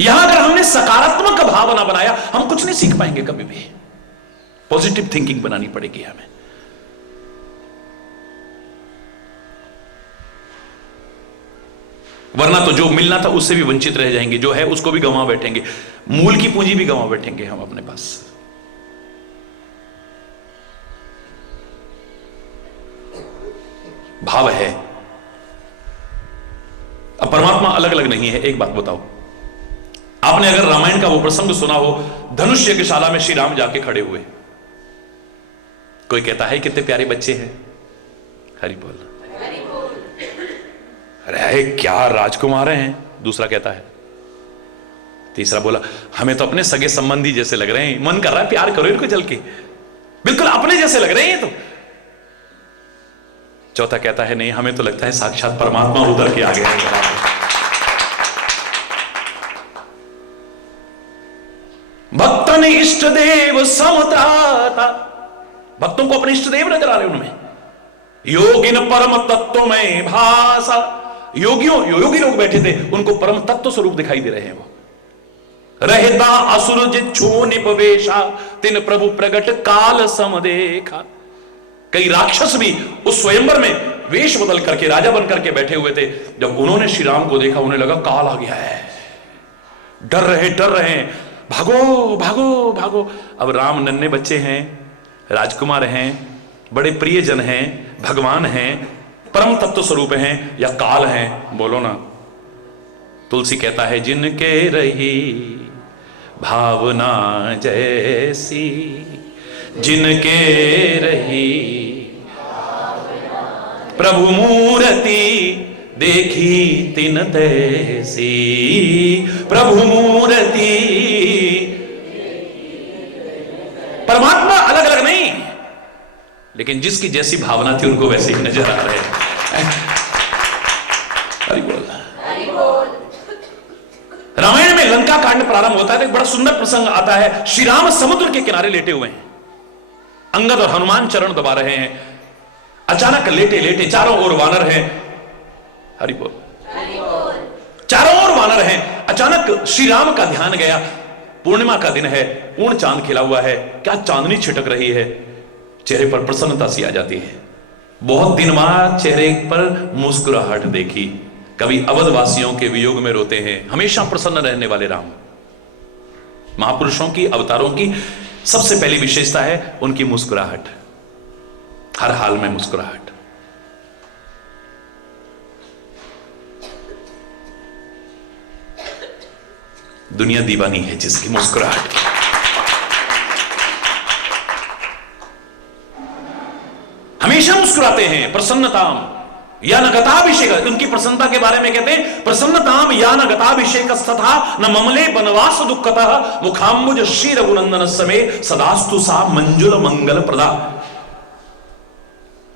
यहां अगर हमने सकारात्मक भावना बनाया, हम कुछ नहीं सीख पाएंगे कभी भी। पॉजिटिव थिंकिंग बनानी पड़ेगी हमें। वरना तो जो मिलना था उससे भी वंचित रह जाएंगे, जो है उसको भी गंवा बैठेंगे, मूल की पूंजी भी गंवा बैठेंगे हम अपने पास। भाव है। अब परमात्मा अलग अलग नहीं है। एक बात बताओ, आपने अगर रामायण का वो प्रसंग सुना हो, धनुष यज्ञशाला में श्री राम जाके खड़े हुए, कोई कहता है कितने प्यारे बच्चे हैं, हरि बोल, अरे क्या राजकुमार हैं, दूसरा कहता है, तीसरा बोला हमें तो अपने सगे संबंधी जैसे लग रहे हैं, मन कर रहा है प्यार करो इनको, चल के बिल्कुल अपने जैसे लग रहे हैं तो। चौथा कहता है नहीं, हमें तो लगता है साक्षात परमात्मा उधर के आगे है। भक्तन इष्ट देव समता, भक्तों को अपने इष्ट देव नजर आ रहे उनमें। योगिन परम तत्व में भाषा, योगी लोग बैठे थे, उनको परम तत्व स्वरूप दिखाई दे रहे हैं। वो रहता असुर जिच्छो निपवेशा, तिन प्रभु प्रगट काल सम देखा। कई राक्षस भी उस स्वयंवर में वेश बदल करके राजा बन करके बैठे हुए थे। जब उन्होंने श्री राम को देखा, उन्हें लगा काल आ गया है, डर रहे हैं, भागो भागो भागो। अब राम नन्हे बच्चे हैं, राजकुमार हैं, बड़े प्रियजन हैं, भगवान हैं, परम तत्व स्वरूप हैं, या काल हैं? बोलो ना। तुलसी कहता है जिनके रही भावना जैसी, जिनके रही प्रभु मूर्ति देखी तिन तैसी, प्रभु मूर्ति। परमात्मा अलग अलग नहीं, लेकिन जिसकी जैसी भावना थी उनको वैसे ही नजर आ रहे हैं। हरि बोल। रामायण में लंका कांड प्रारंभ होता है तो एक बड़ा सुंदर प्रसंग आता है। श्री राम समुद्र के किनारे लेटे हुए हैं, अंगद और हनुमान चरण दबा रहे हैं। अचानक लेटे लेटे चारों ओर वानर हैं, हरि बोल, चारों ओर वानर हैं। अचानक श्री राम का ध्यान गया, पूर्णिमा का दिन है, पूर्ण चांद खिला हुआ है, क्या चांदनी छिटक रही है, चेहरे पर प्रसन्नता सी आ जाती है। बहुत दिन बाद चेहरे पर मुस्कुराहट देखी। कभी अवधवासियों के वियोग में रोते हैं, हमेशा प्रसन्न रहने वाले राम। महापुरुषों की, अवतारों की सबसे पहली विशेषता है उनकी मुस्कुराहट, हर हाल में मुस्कुराहट। दुनिया दीवानी है जिसकी मुस्कुराहट की। हमेशा मुस्कुराते हैं, प्रसन्नताम या न गताभिषेक, उनकी प्रसन्नता के बारे में कहते हैं प्रसन्नताम या न गताभिषेक तथा न ममले बनवास दुःखतः मुखाम्बुज श्री रघुनंदन समय सदास्तु सा मंजुल मंगल प्रदा।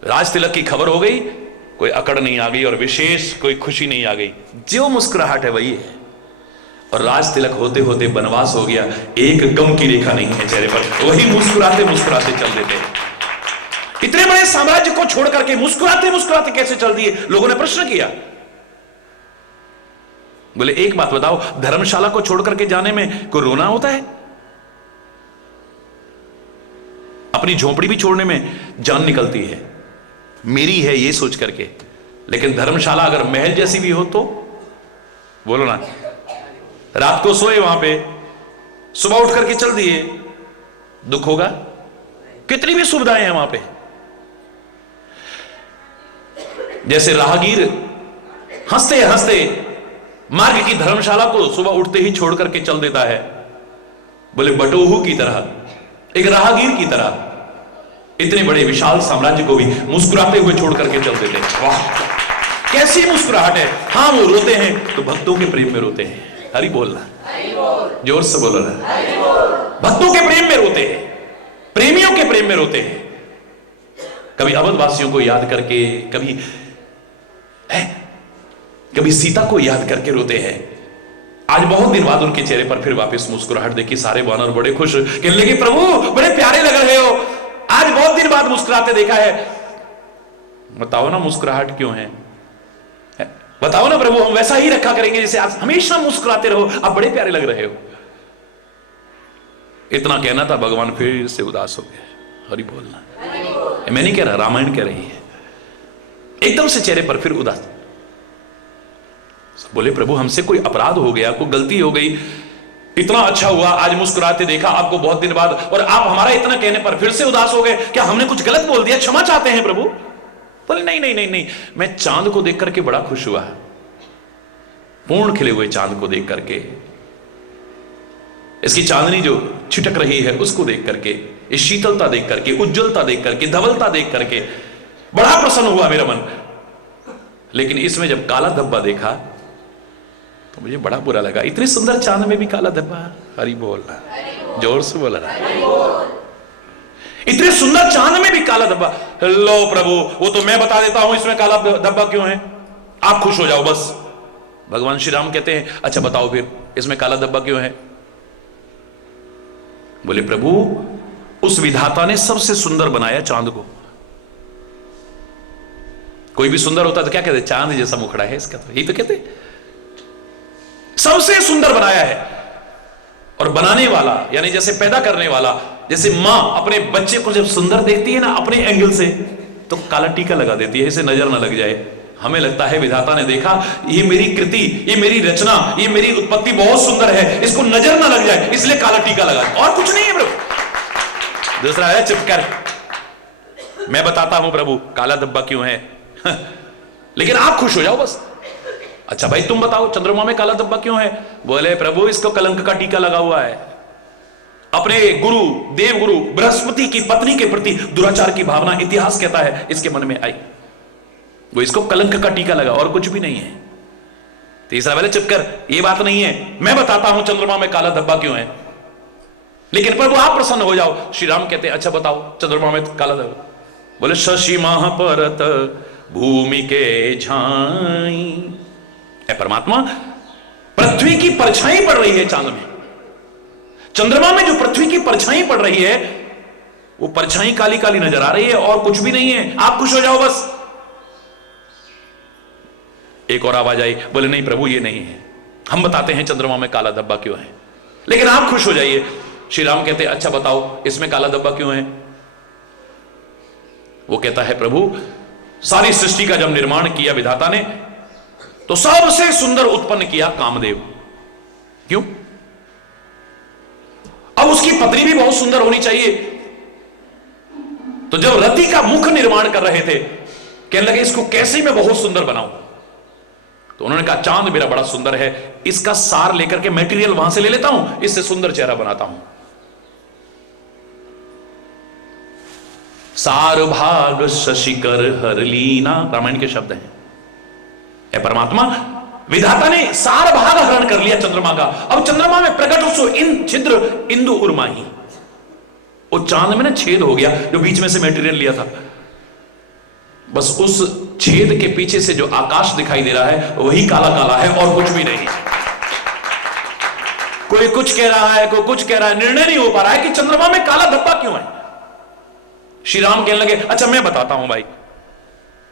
राज तिलक की खबर हो गई, कोई अकड़ नहीं आ गई और विशेष कोई खुशी नहीं आ गई, जो मुस्कुराहट है वही है। और राज तिलक होते होते बनवास हो गया, एक गम की रेखा नहीं है चेहरे पर, वही मुस्कुराते मुस्कुराते चल देते हैं। इतने बड़े साम्राज्य को छोड़ करके मुस्कुराते मुस्कुराते कैसे चल दिए? लोगों ने प्रश्न किया। बोले एक बात बताओ, धर्मशाला को छोड़ करके जाने में कोई रोना होता है? अपनी झोपड़ी भी छोड़ने में जान निकलती है, मेरी है ये सोच करके। लेकिन धर्मशाला अगर महल जैसी भी हो तो बोलो ना, रात को सोए वहां पे, सुबह उठ करके चल दिए, दुख होगा? कितनी भी सुविधाएं हैं वहां पे। जैसे राहगीर हंसते हंसते मार्ग की धर्मशाला को सुबह उठते ही छोड़ करके चल देता है, बोले बटोहू की तरह, एक राहगीर की तरह इतने बड़े विशाल साम्राज्य को भी मुस्कुराते हुए छोड़ करके चल देते हैं। वाह, कैसी मुस्कुराहट है। हां, वो रोते हैं तो भक्तों के प्रेम में रोते हैं। हरि बोलना, जोर से बोलो ना। भक्तों के प्रेम में रोते हैं, प्रेमियों के प्रेम में रोते हैं। कभी अवधवासियों को याद करके, कभी सीता को याद करके रोते हैं। आज बहुत दिन बाद उनके चेहरे पर फिर वापस मुस्कुराहट देखी। सारे वानर बड़े खुश, कहने लगे प्रभु बड़े प्यारे लग रहे हो, आज बहुत दिन बाद मुस्कुराते देखा है। बताओ ना मुस्कुराहट क्यों है? बताओ ना प्रभु, हम वैसा ही रखा करेंगे जैसे आज, हमेशा मुस्कुराते रहो, आप बड़े प्यारे लग रहे हो। इतना कहना था, भगवान फिर से उदास हो गए। हरि बोलना, मैं नहीं कह रहा, रामायण कह रही है। एकदम से चेहरे पर फिर उदास। बोले प्रभु हमसे कोई अपराध हो गया, कोई गलती हो गई, इतना अच्छा हुआ आज मुस्कुराते देखा आपको बहुत दिन बाद, और आप हमारा इतना कहने पर फिर से उदास हो गए, क्या हमने कुछ गलत बोल दिया, क्षमा चाहते हैं प्रभु? बोले नहीं नहीं नहीं नहीं, मैं चांद को देख करके बड़ा खुश हुआ, पूर्ण खिले हुए चांद को देख करके, इसकी चांदनी जो छिटक रही है उसको देख करके, इस शीतलता देख करके, उज्जवलता देख करके, धवलता देख करके बड़ा प्रसन्न हुआ मेरा मन। लेकिन इसमें जब काला धब्बा देखा तो मुझे बड़ा बुरा लगा। इतनी सुंदर चांद में भी काला धब्बा। हरि बोलना, जोर से बोल रहा है। इतने सुंदर चांद में भी काला धब्बा। लो प्रभु, वो तो मैं बता देता हूं इसमें काला धब्बा क्यों है, आप खुश हो जाओ बस। भगवान श्री राम कहते हैं अच्छा बताओ फिर इसमें काला धब्बा क्यों है? बोले प्रभु उस विधाता ने सबसे सुंदर बनाया चांद को। कोई भी सुंदर होता तो क्या कहते, चांद जैसा मुखड़ा है इसका, तो यही तो कहते, सबसे सुंदर बनाया है। और बनाने वाला यानी जैसे पैदा करने वाला, जैसे मां अपने बच्चे को जब सुंदर देखती है ना अपने एंगल से, तो काला टीका लगा देती है, इसे नजर ना लग जाए। हमें लगता है विधाता ने देखा ये मेरी कृति, ये मेरी रचना, ये मेरी उत्पत्ति बहुत सुंदर है, इसको नजर ना लग जाए इसलिए काला टीका लगा, और कुछ नहीं है प्रभु। दूसरा है चुप कर, मैं बताता हूं प्रभु काला धब्बा क्यों है लेकिन आप खुश हो जाओ बस। अच्छा भाई तुम बताओ चंद्रमा में काला धब्बा क्यों है? बोले प्रभु इसको कलंक का टीका लगा हुआ है। अपने गुरु, देव गुरु बृहस्पति की पत्नी के प्रति दुराचार की भावना इतिहास कहता है इसके मन में आई, वो इसको कलंक का टीका लगा, और कुछ भी नहीं है। तीसरा बोले चुप कर, ये बात नहीं है, मैं बताता हूं चंद्रमा में काला धब्बा क्यों है, लेकिन प्रभु आप प्रसन्न हो जाओ। श्री राम कहते हैं अच्छा बताओ चंद्रमा में काला धब्बा। बोले शशि महापरत भूमि के झाई, परमात्मा पृथ्वी की परछाई पड़ रही है चांद में, चंद्रमा में जो पृथ्वी की परछाई पड़ रही है, वो परछाई काली काली नजर आ रही है और कुछ भी नहीं है, आप खुश हो जाओ बस। एक और आवाज आई, बोले नहीं प्रभु ये नहीं है, हम बताते हैं चंद्रमा में काला धब्बा क्यों है, लेकिन आप खुश हो जाइए। श्री राम कहते हैं अच्छा बताओ इसमें काला धब्बा क्यों है। वो कहता है प्रभु सारी सृष्टि का जब निर्माण किया विधाता ने तो सबसे सुंदर उत्पन्न किया कामदेव। क्यों? अब उसकी पत्नी भी बहुत सुंदर होनी चाहिए। तो जब रति का मुख निर्माण कर रहे थे, कहने लगे इसको कैसे मैं बहुत सुंदर बनाऊं। तो उन्होंने कहा चांद मेरा बड़ा सुंदर है, इसका सार लेकर के मटेरियल वहां से ले लेता हूं, इससे सुंदर चेहरा बनाता हूं। सार भाग शशिकर हर लीना, रामायण के शब्द हैं। ए परमात्मा, विधाता ने सार भाग हरण कर लिया चंद्रमा का। अब चंद्रमा में प्रकट हो इन छिद्र इंदु उर्माही, वो चांद में ना छेद हो गया जो बीच में से मटेरियल लिया था। बस उस छेद के पीछे से जो आकाश दिखाई दे रहा है वही काला काला है और कुछ भी नहीं। कोई कुछ कह रहा है, कोई कुछ कह रहा है, निर्णय नहीं हो पा रहा है कि चंद्रमा में काला धब्बा क्यों है। श्री राम कहने लगे अच्छा मैं बताता हूं भाई।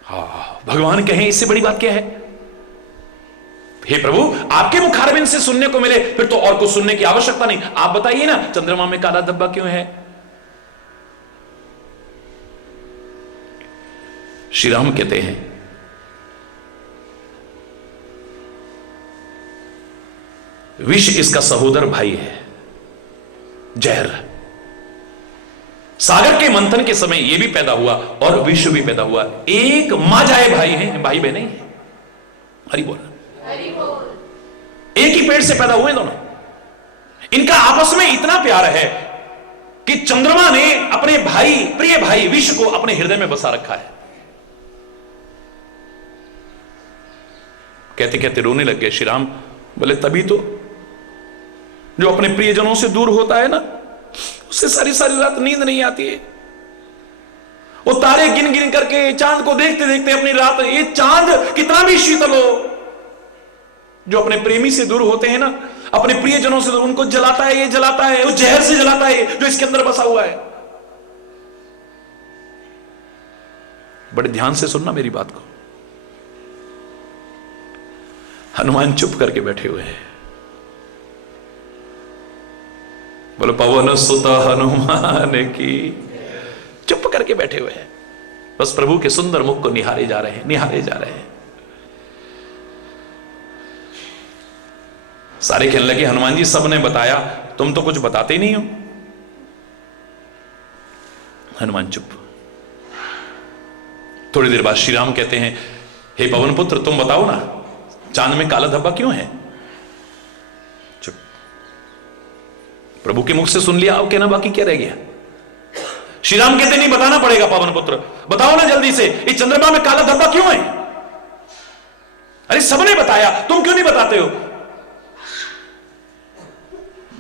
हाँ, भगवान कहें इससे बड़ी बात क्या है। हे प्रभु आपके मुखारबिंद से सुनने को मिले फिर तो और कुछ सुनने की आवश्यकता नहीं, आप बताइए ना चंद्रमा में काला धब्बा क्यों है। श्री राम कहते हैं विष इसका सहोदर भाई है, जहर। सागर के मंथन के समय यह भी पैदा हुआ और विष भी पैदा हुआ। एक मां जाए भाई हैं, भाई बहने हैं। हरि बोल, एक ही पेड़ से पैदा हुए दोनों। इनका आपस में इतना प्यार है कि चंद्रमा ने अपने भाई, प्रिय भाई विष को अपने हृदय में बसा रखा है। कहते कहते रोने लग गए श्री राम। बोले तभी तो जो अपने प्रियजनों से दूर होता है ना, उससे सारी सारी रात नींद नहीं आती है। वो तारे गिन गिन करके चांद को देखते देखते अपनी रात, ये चांद कितना भी शीतल हो, जो अपने प्रेमी से दूर होते हैं ना, अपने प्रियजनों से दूर, उनको जलाता है, ये जलाता है, वो जहर से जलाता है जो इसके अंदर बसा हुआ है। बड़े ध्यान से सुनना मेरी बात को। हनुमान चुप करके बैठे हुए हैं। बोलो पवन सुत हनुमान की, चुप करके बैठे हुए हैं, बस प्रभु के सुंदर मुख को निहारे जा रहे हैं, निहारे जा रहे हैं। सारे कहने लगे हनुमान जी सबने बताया, तुम तो कुछ बताते ही नहीं हो। हनुमान चुप। थोड़ी देर बाद श्री राम कहते हैं हे पवन पुत्र तुम बताओ ना चांद में काला धब्बा क्यों है। चुप। प्रभु के मुख से सुन लिया, अब कहना बाकी क्या रह गया। श्री राम कहते नहीं बताना पड़ेगा पवन पुत्र, बताओ ना जल्दी से ये चंद्रमा में काला धब्बा क्यों है। अरे सबने बताया, तुम क्यों नहीं बताते हो।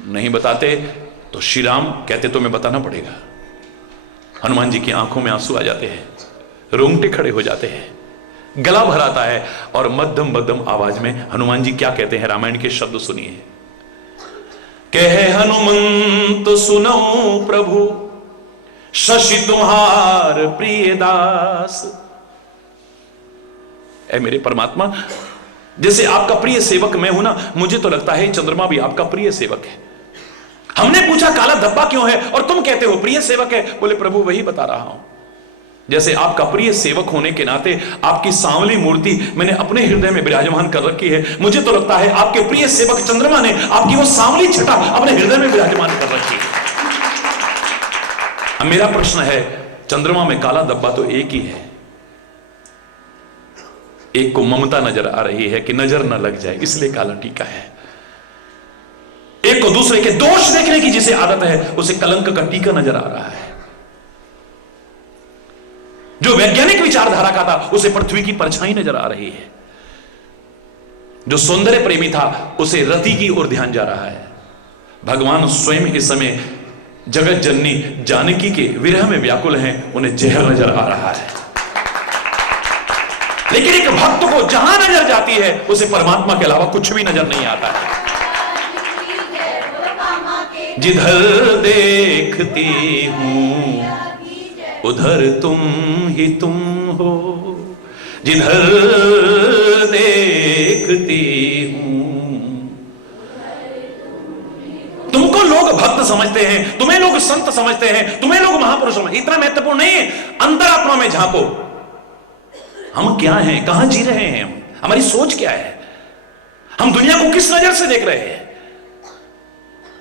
नहीं बताते तो श्री राम कहते तुम्हें बताना पड़ेगा। हनुमान जी की आंखों में आंसू आ जाते हैं, रोंगटे खड़े हो जाते हैं, गला भर आता है और मध्यम मध्यम आवाज में हनुमान जी क्या कहते हैं, रामायण के शब्द सुनिए। कहे हनुमंत सुनो प्रभु शशि तुम्हार प्रिय दास। ऐ मेरे परमात्मा, जैसे आपका प्रिय सेवक मैं हूं ना, मुझे तो लगता है चंद्रमा भी आपका प्रिय सेवक है। हमने पूछा काला धब्बा क्यों है और तुम कहते हो प्रिय सेवक है। बोले प्रभु वही बता रहा हूं, जैसे आपका प्रिय सेवक होने के नाते आपकी सांवली मूर्ति मैंने अपने हृदय में विराजमान कर रखी है। मुझे तो लगता है आपके प्रिय सेवक चंद्रमा ने आपकी वो सांवली छटा अपने हृदय में विराजमान कर रखी है। अब मेरा प्रश्न है, चंद्रमा में काला धब्बा तो एक ही है। एक को ममता नजर आ रही है कि नजर ना लग जाए इसलिए काला टीका है। एक को दूसरे के दोष देखने की जिसे आदत है उसे कलंक का टीका नजर आ रहा है। जो वैज्ञानिक विचारधारा का था उसे पृथ्वी की परछाई नजर आ रही है। जो सौंदर्य प्रेमी था उसे रति की ओर ध्यान जा रहा है। भगवान स्वयं इस समय जगत जननी जानकी के विरह में व्याकुल हैं, उन्हें जहर नजर आ रहा है। लेकिन एक भक्त को जहां नजर जाती है उसे परमात्मा के अलावा कुछ भी नजर नहीं आता है। जिधर देखती हूं उधर तुम हो, जिधर देखती हूं। तुमको लोग भक्त समझते हैं, तुम्हें लोग संत समझते हैं, तुम्हें लोग महापुरुष समझते, इतना महत्वपूर्ण नहीं है। अंतरात्मा में झांको, हम क्या हैं, कहां जी रहे हैं, हमारी सोच क्या है, हम दुनिया को किस नजर से देख रहे हैं।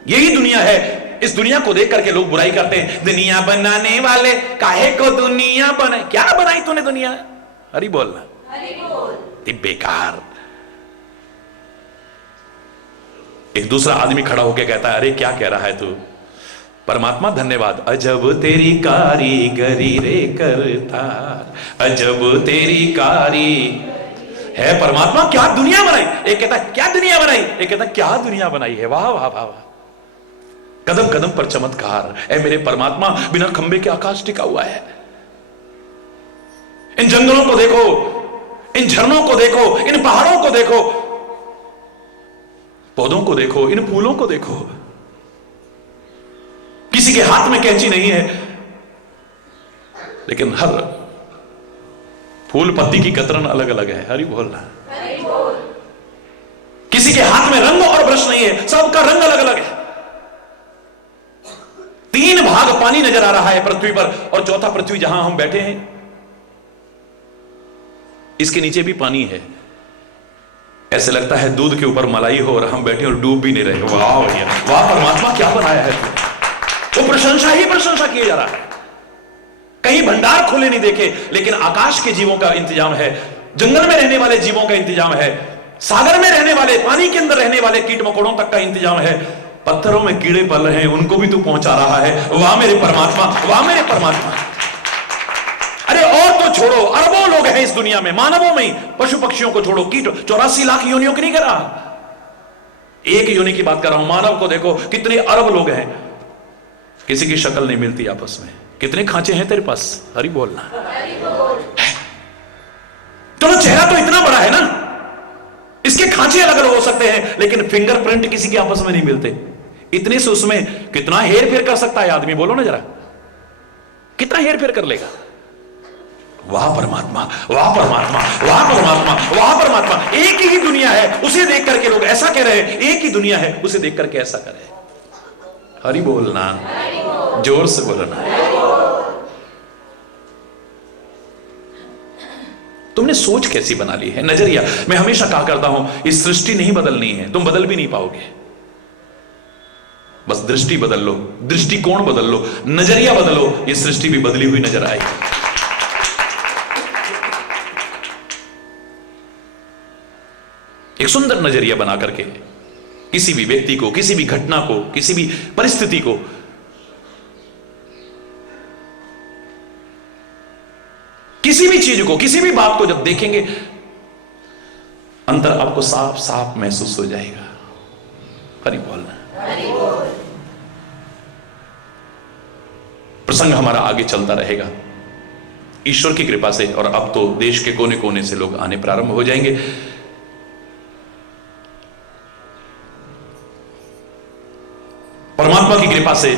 यही दुनिया है। इस दुनिया को देख करके लोग बुराई करते हैं, दुनिया बनाने वाले काहे को दुनिया बनाई। क्या बनाई तूने दुनिया? हरि बोलना, बेकार। एक दूसरा आदमी खड़ा होकर कहता है, अरे क्या कह रहा है तू? परमात्मा धन्यवाद, अजब तेरी कारीगरी रे करता, अजब तेरी कारी है परमात्मा, क्या दुनिया बनाई। एक कहता क्या दुनिया बनाई, एक कहता क्या दुनिया बनाई है। वाह वाह वाह वाह, कदम कदम पर चमत्कार। ऐ मेरे परमात्मा, बिना खंबे के आकाश टिका हुआ है। इन जंगलों को देखो, इन झरनों को देखो, इन पहाड़ों को देखो, पौधों को देखो, इन फूलों को देखो। किसी के हाथ में कैंची नहीं है, लेकिन हर फूल पत्ती की कतरन अलग अलग है। हरि बोलना। किसी के हाथ में रंग और ब्रश नहीं है, सबका रंग अलग अलग है। 3 भाग पानी नजर आ रहा है पृथ्वी पर, और चौथा पृथ्वी जहां हम बैठे हैं, इसके नीचे भी पानी है। ऐसे लगता है दूध के ऊपर मलाई हो और हम बैठे और डूब भी नहीं रहे। वाह भैया वाह, परमात्मा क्या बनाया है तू। वो प्रशंसा ही प्रशंसा किया जा रहा है। कहीं भंडार खुले नहीं देखे, लेकिन आकाश के जीवों का इंतजाम है, जंगल में रहने वाले जीवों का इंतजाम है, सागर में रहने वाले, पानी के अंदर रहने वाले कीट मकोड़ों तक का इंतजाम है। पत्थरों में कीड़े पल रहे हैं, उनको भी तू पहुंचा रहा है। वाह मेरे परमात्मा, वाह मेरे परमात्मा। अरे और तो छोड़ो, अरबों लोग हैं इस दुनिया में, मानवों में ही, पशु पक्षियों को छोड़ो, कीट 84 लाख योनियों की नहीं कर रहा, एक योनि की बात कर रहा हूं। मानव को देखो, कितने अरब लोग हैं, किसी की शक्ल नहीं मिलती आपस में। कितने खांचे हैं तेरे पास? हरि बोलना। चलो चेहरा तो इतना बड़ा है ना, इसके खांचे अलग अलग हो सकते हैं, लेकिन फिंगरप्रिंट किसी के आपस में नहीं मिलते। इतने से उसमें कितना हेर फेर कर सकता है आदमी, बोलो ना जरा, कितना हेर फेर कर लेगा। वाह परमात्मा, वाह परमात्मा, वाह परमात्मा, वाह परमात्मा। एक ही दुनिया है, उसे देख करके लोग ऐसा कह रहे हैं, एक ही दुनिया है, उसे देख करके ऐसा कर रहे हैं। हरि बोलना, जोर से बोलना। तुमने सोच कैसी बना ली है, नजरिया। मैं हमेशा कहा करता हूं, इस सृष्टि नहीं बदलनी है, तुम बदल भी नहीं पाओगे। बस दृष्टि बदल लो, दृष्टिकोण बदल लो, नजरिया बदलो, ये सृष्टि भी बदली हुई नजर आएगी। एक सुंदर नजरिया बना करके किसी भी व्यक्ति को, किसी भी घटना को, किसी भी परिस्थिति को, किसी भी चीज को, किसी भी बात को जब देखेंगे, अंदर आपको साफ साफ महसूस हो जाएगा। हरि बोलना। प्रसंग हमारा आगे चलता रहेगा ईश्वर की कृपा से, और अब तो देश के कोने कोने से लोग आने प्रारंभ हो जाएंगे। परमात्मा की कृपा से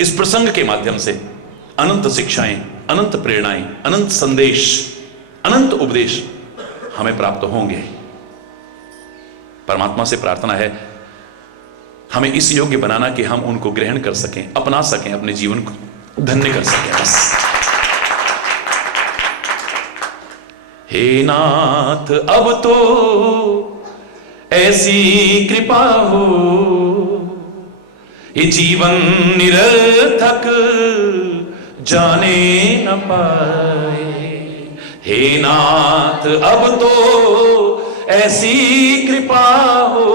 इस प्रसंग के माध्यम से अनंत शिक्षाएं, अनंत प्रेरणाएं, अनंत संदेश, अनंत उपदेश हमें प्राप्त होंगे। परमात्मा से प्रार्थना है हमें इस योग्य बनाना कि हम उनको ग्रहण कर सकें, अपना सकें, अपने जीवन को धन्य कर सकें। बस हे नाथ अब तो ऐसी कृपा हो, ये जीवन निरर्थक जाने न पाए। हे नाथ अब तो ऐसी कृपा हो,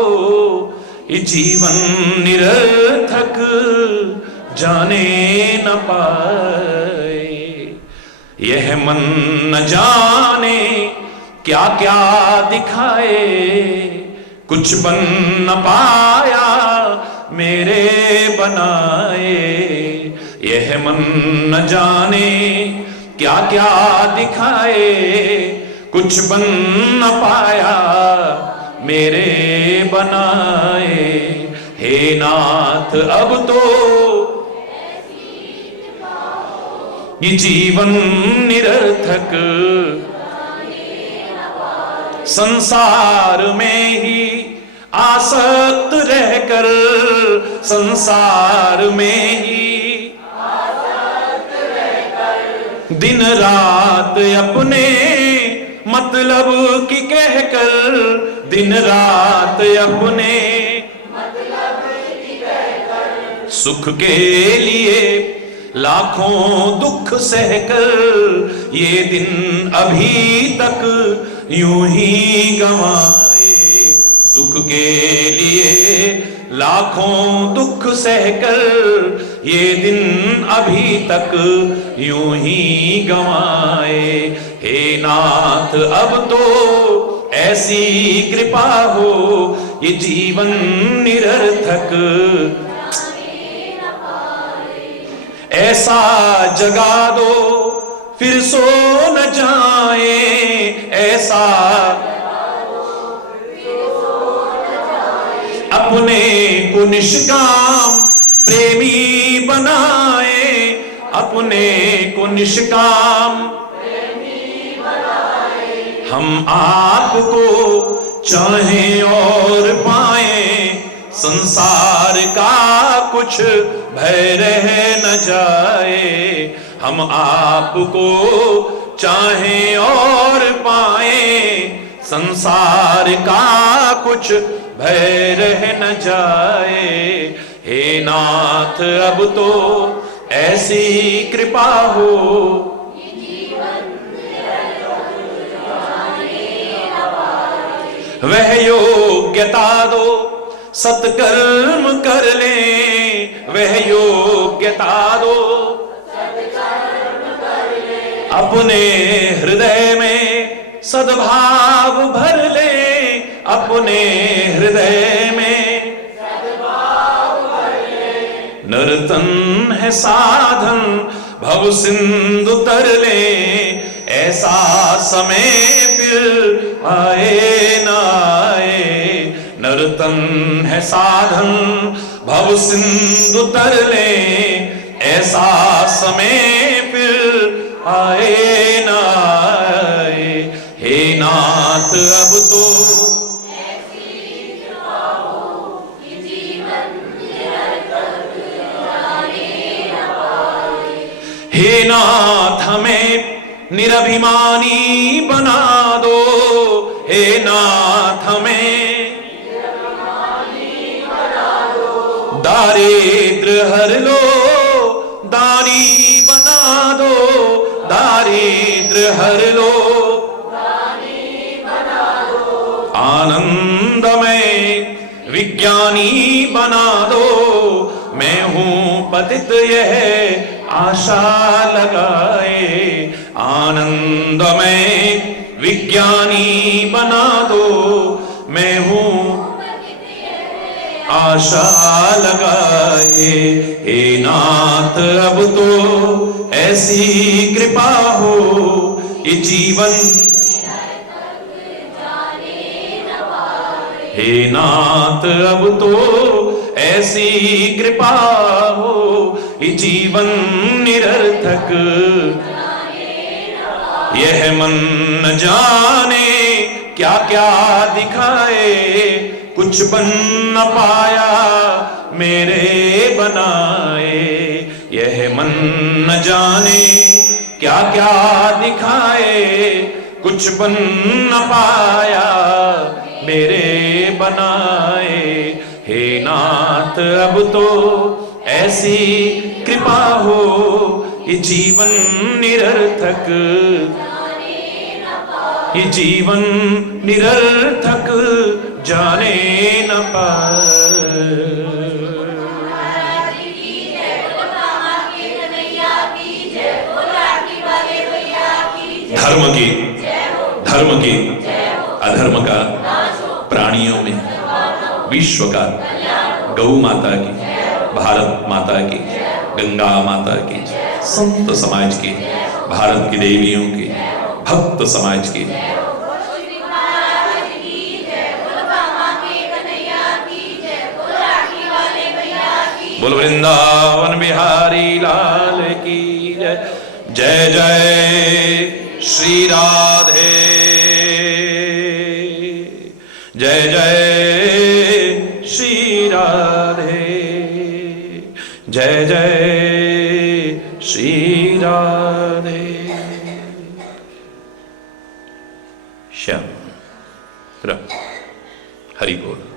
ये जीवन निरर्थक जाने न पाए। यह मन न जाने क्या क्या दिखाए, कुछ बन न पाया मेरे बनाए। यह मन न जाने क्या क्या दिखाए, कुछ बन न पाया मेरे बनाए। हे नाथ अब तो ये जीवन निरर्थक, संसार में ही आसक्त रहकर, संसार में ही दिन रात अपने मतलब की कहकर, दिन रात अपने सुख के लिए लाखों दुख सहकर, ये दिन अभी तक यूं ही गंवाए। सुख के लिए लाखों दुख सहकर, ये दिन अभी तक यूं ही गंवाए। हे नाथ अब तो ऐसी कृपा हो, ये जीवन निरर्थक ऐसा जगा दो फिर सो न जाए, ऐसा अपने को निष्काम प्रेमी बनाए, अपने को निष्काम हम आपको चाहें और पाएं, संसार का कुछ भय रह न जाए। हम आपको चाहें और पाएं, संसार का कुछ भय रह न जाए। हे नाथ अब तो ऐसी कृपा हो, वह योग्यता दो सत्कर्म कर ले, वह योग्यता दो अपने हृदय में सद्भाव भर ले, अपने हृदय में नर्तन है साधन भव सिंधु तर ले, ऐसा समय फिर आए न आए। नर्तन है साधन भव सिंधु तर ले, ऐसा समय फिर आए न आए। हे नाथ अब तो हे नाथ हमें निरभिमानी बना दो, हे नाथ हमें दारिद्र हर लो, दानी बना दो, दारिद्र हर लो, आनंदमय विज्ञानी बना दो। मैं हूं पतित यह आशा लगाए, आनंदमय विज्ञानी बना दो। मैं हूं आशा लगाए। हे नाथ अब तो ऐसी कृपा हो, ये जीवन हे नाथ अब तो ऐसी कृपा हो, ये जीवन निरर्थक यह मन न जाने क्या क्या दिखाए, कुछ बन न पाया मेरे बनाए। यह मन न जाने क्या क्या दिखाए, कुछ बन न पाया मेरे बनाए। हे नाथ अब तो ऐसी कृपा हो, ये जीवन निरर्थक, ये जीवन निरर्थक जाने न पाए। धर्म की अधर्म का प्राणियों में, विश्व का, गौ माता की, भारत माता की, गंगा माता की, संत समाज की, भारत की देवियों की, भक्त समाज की, बोल वृंदावन बिहारी लाल की जय। जय जय श्री राधे, जय जय श्री राधे, जय जय श्री राधे। श्याम हरि बोल।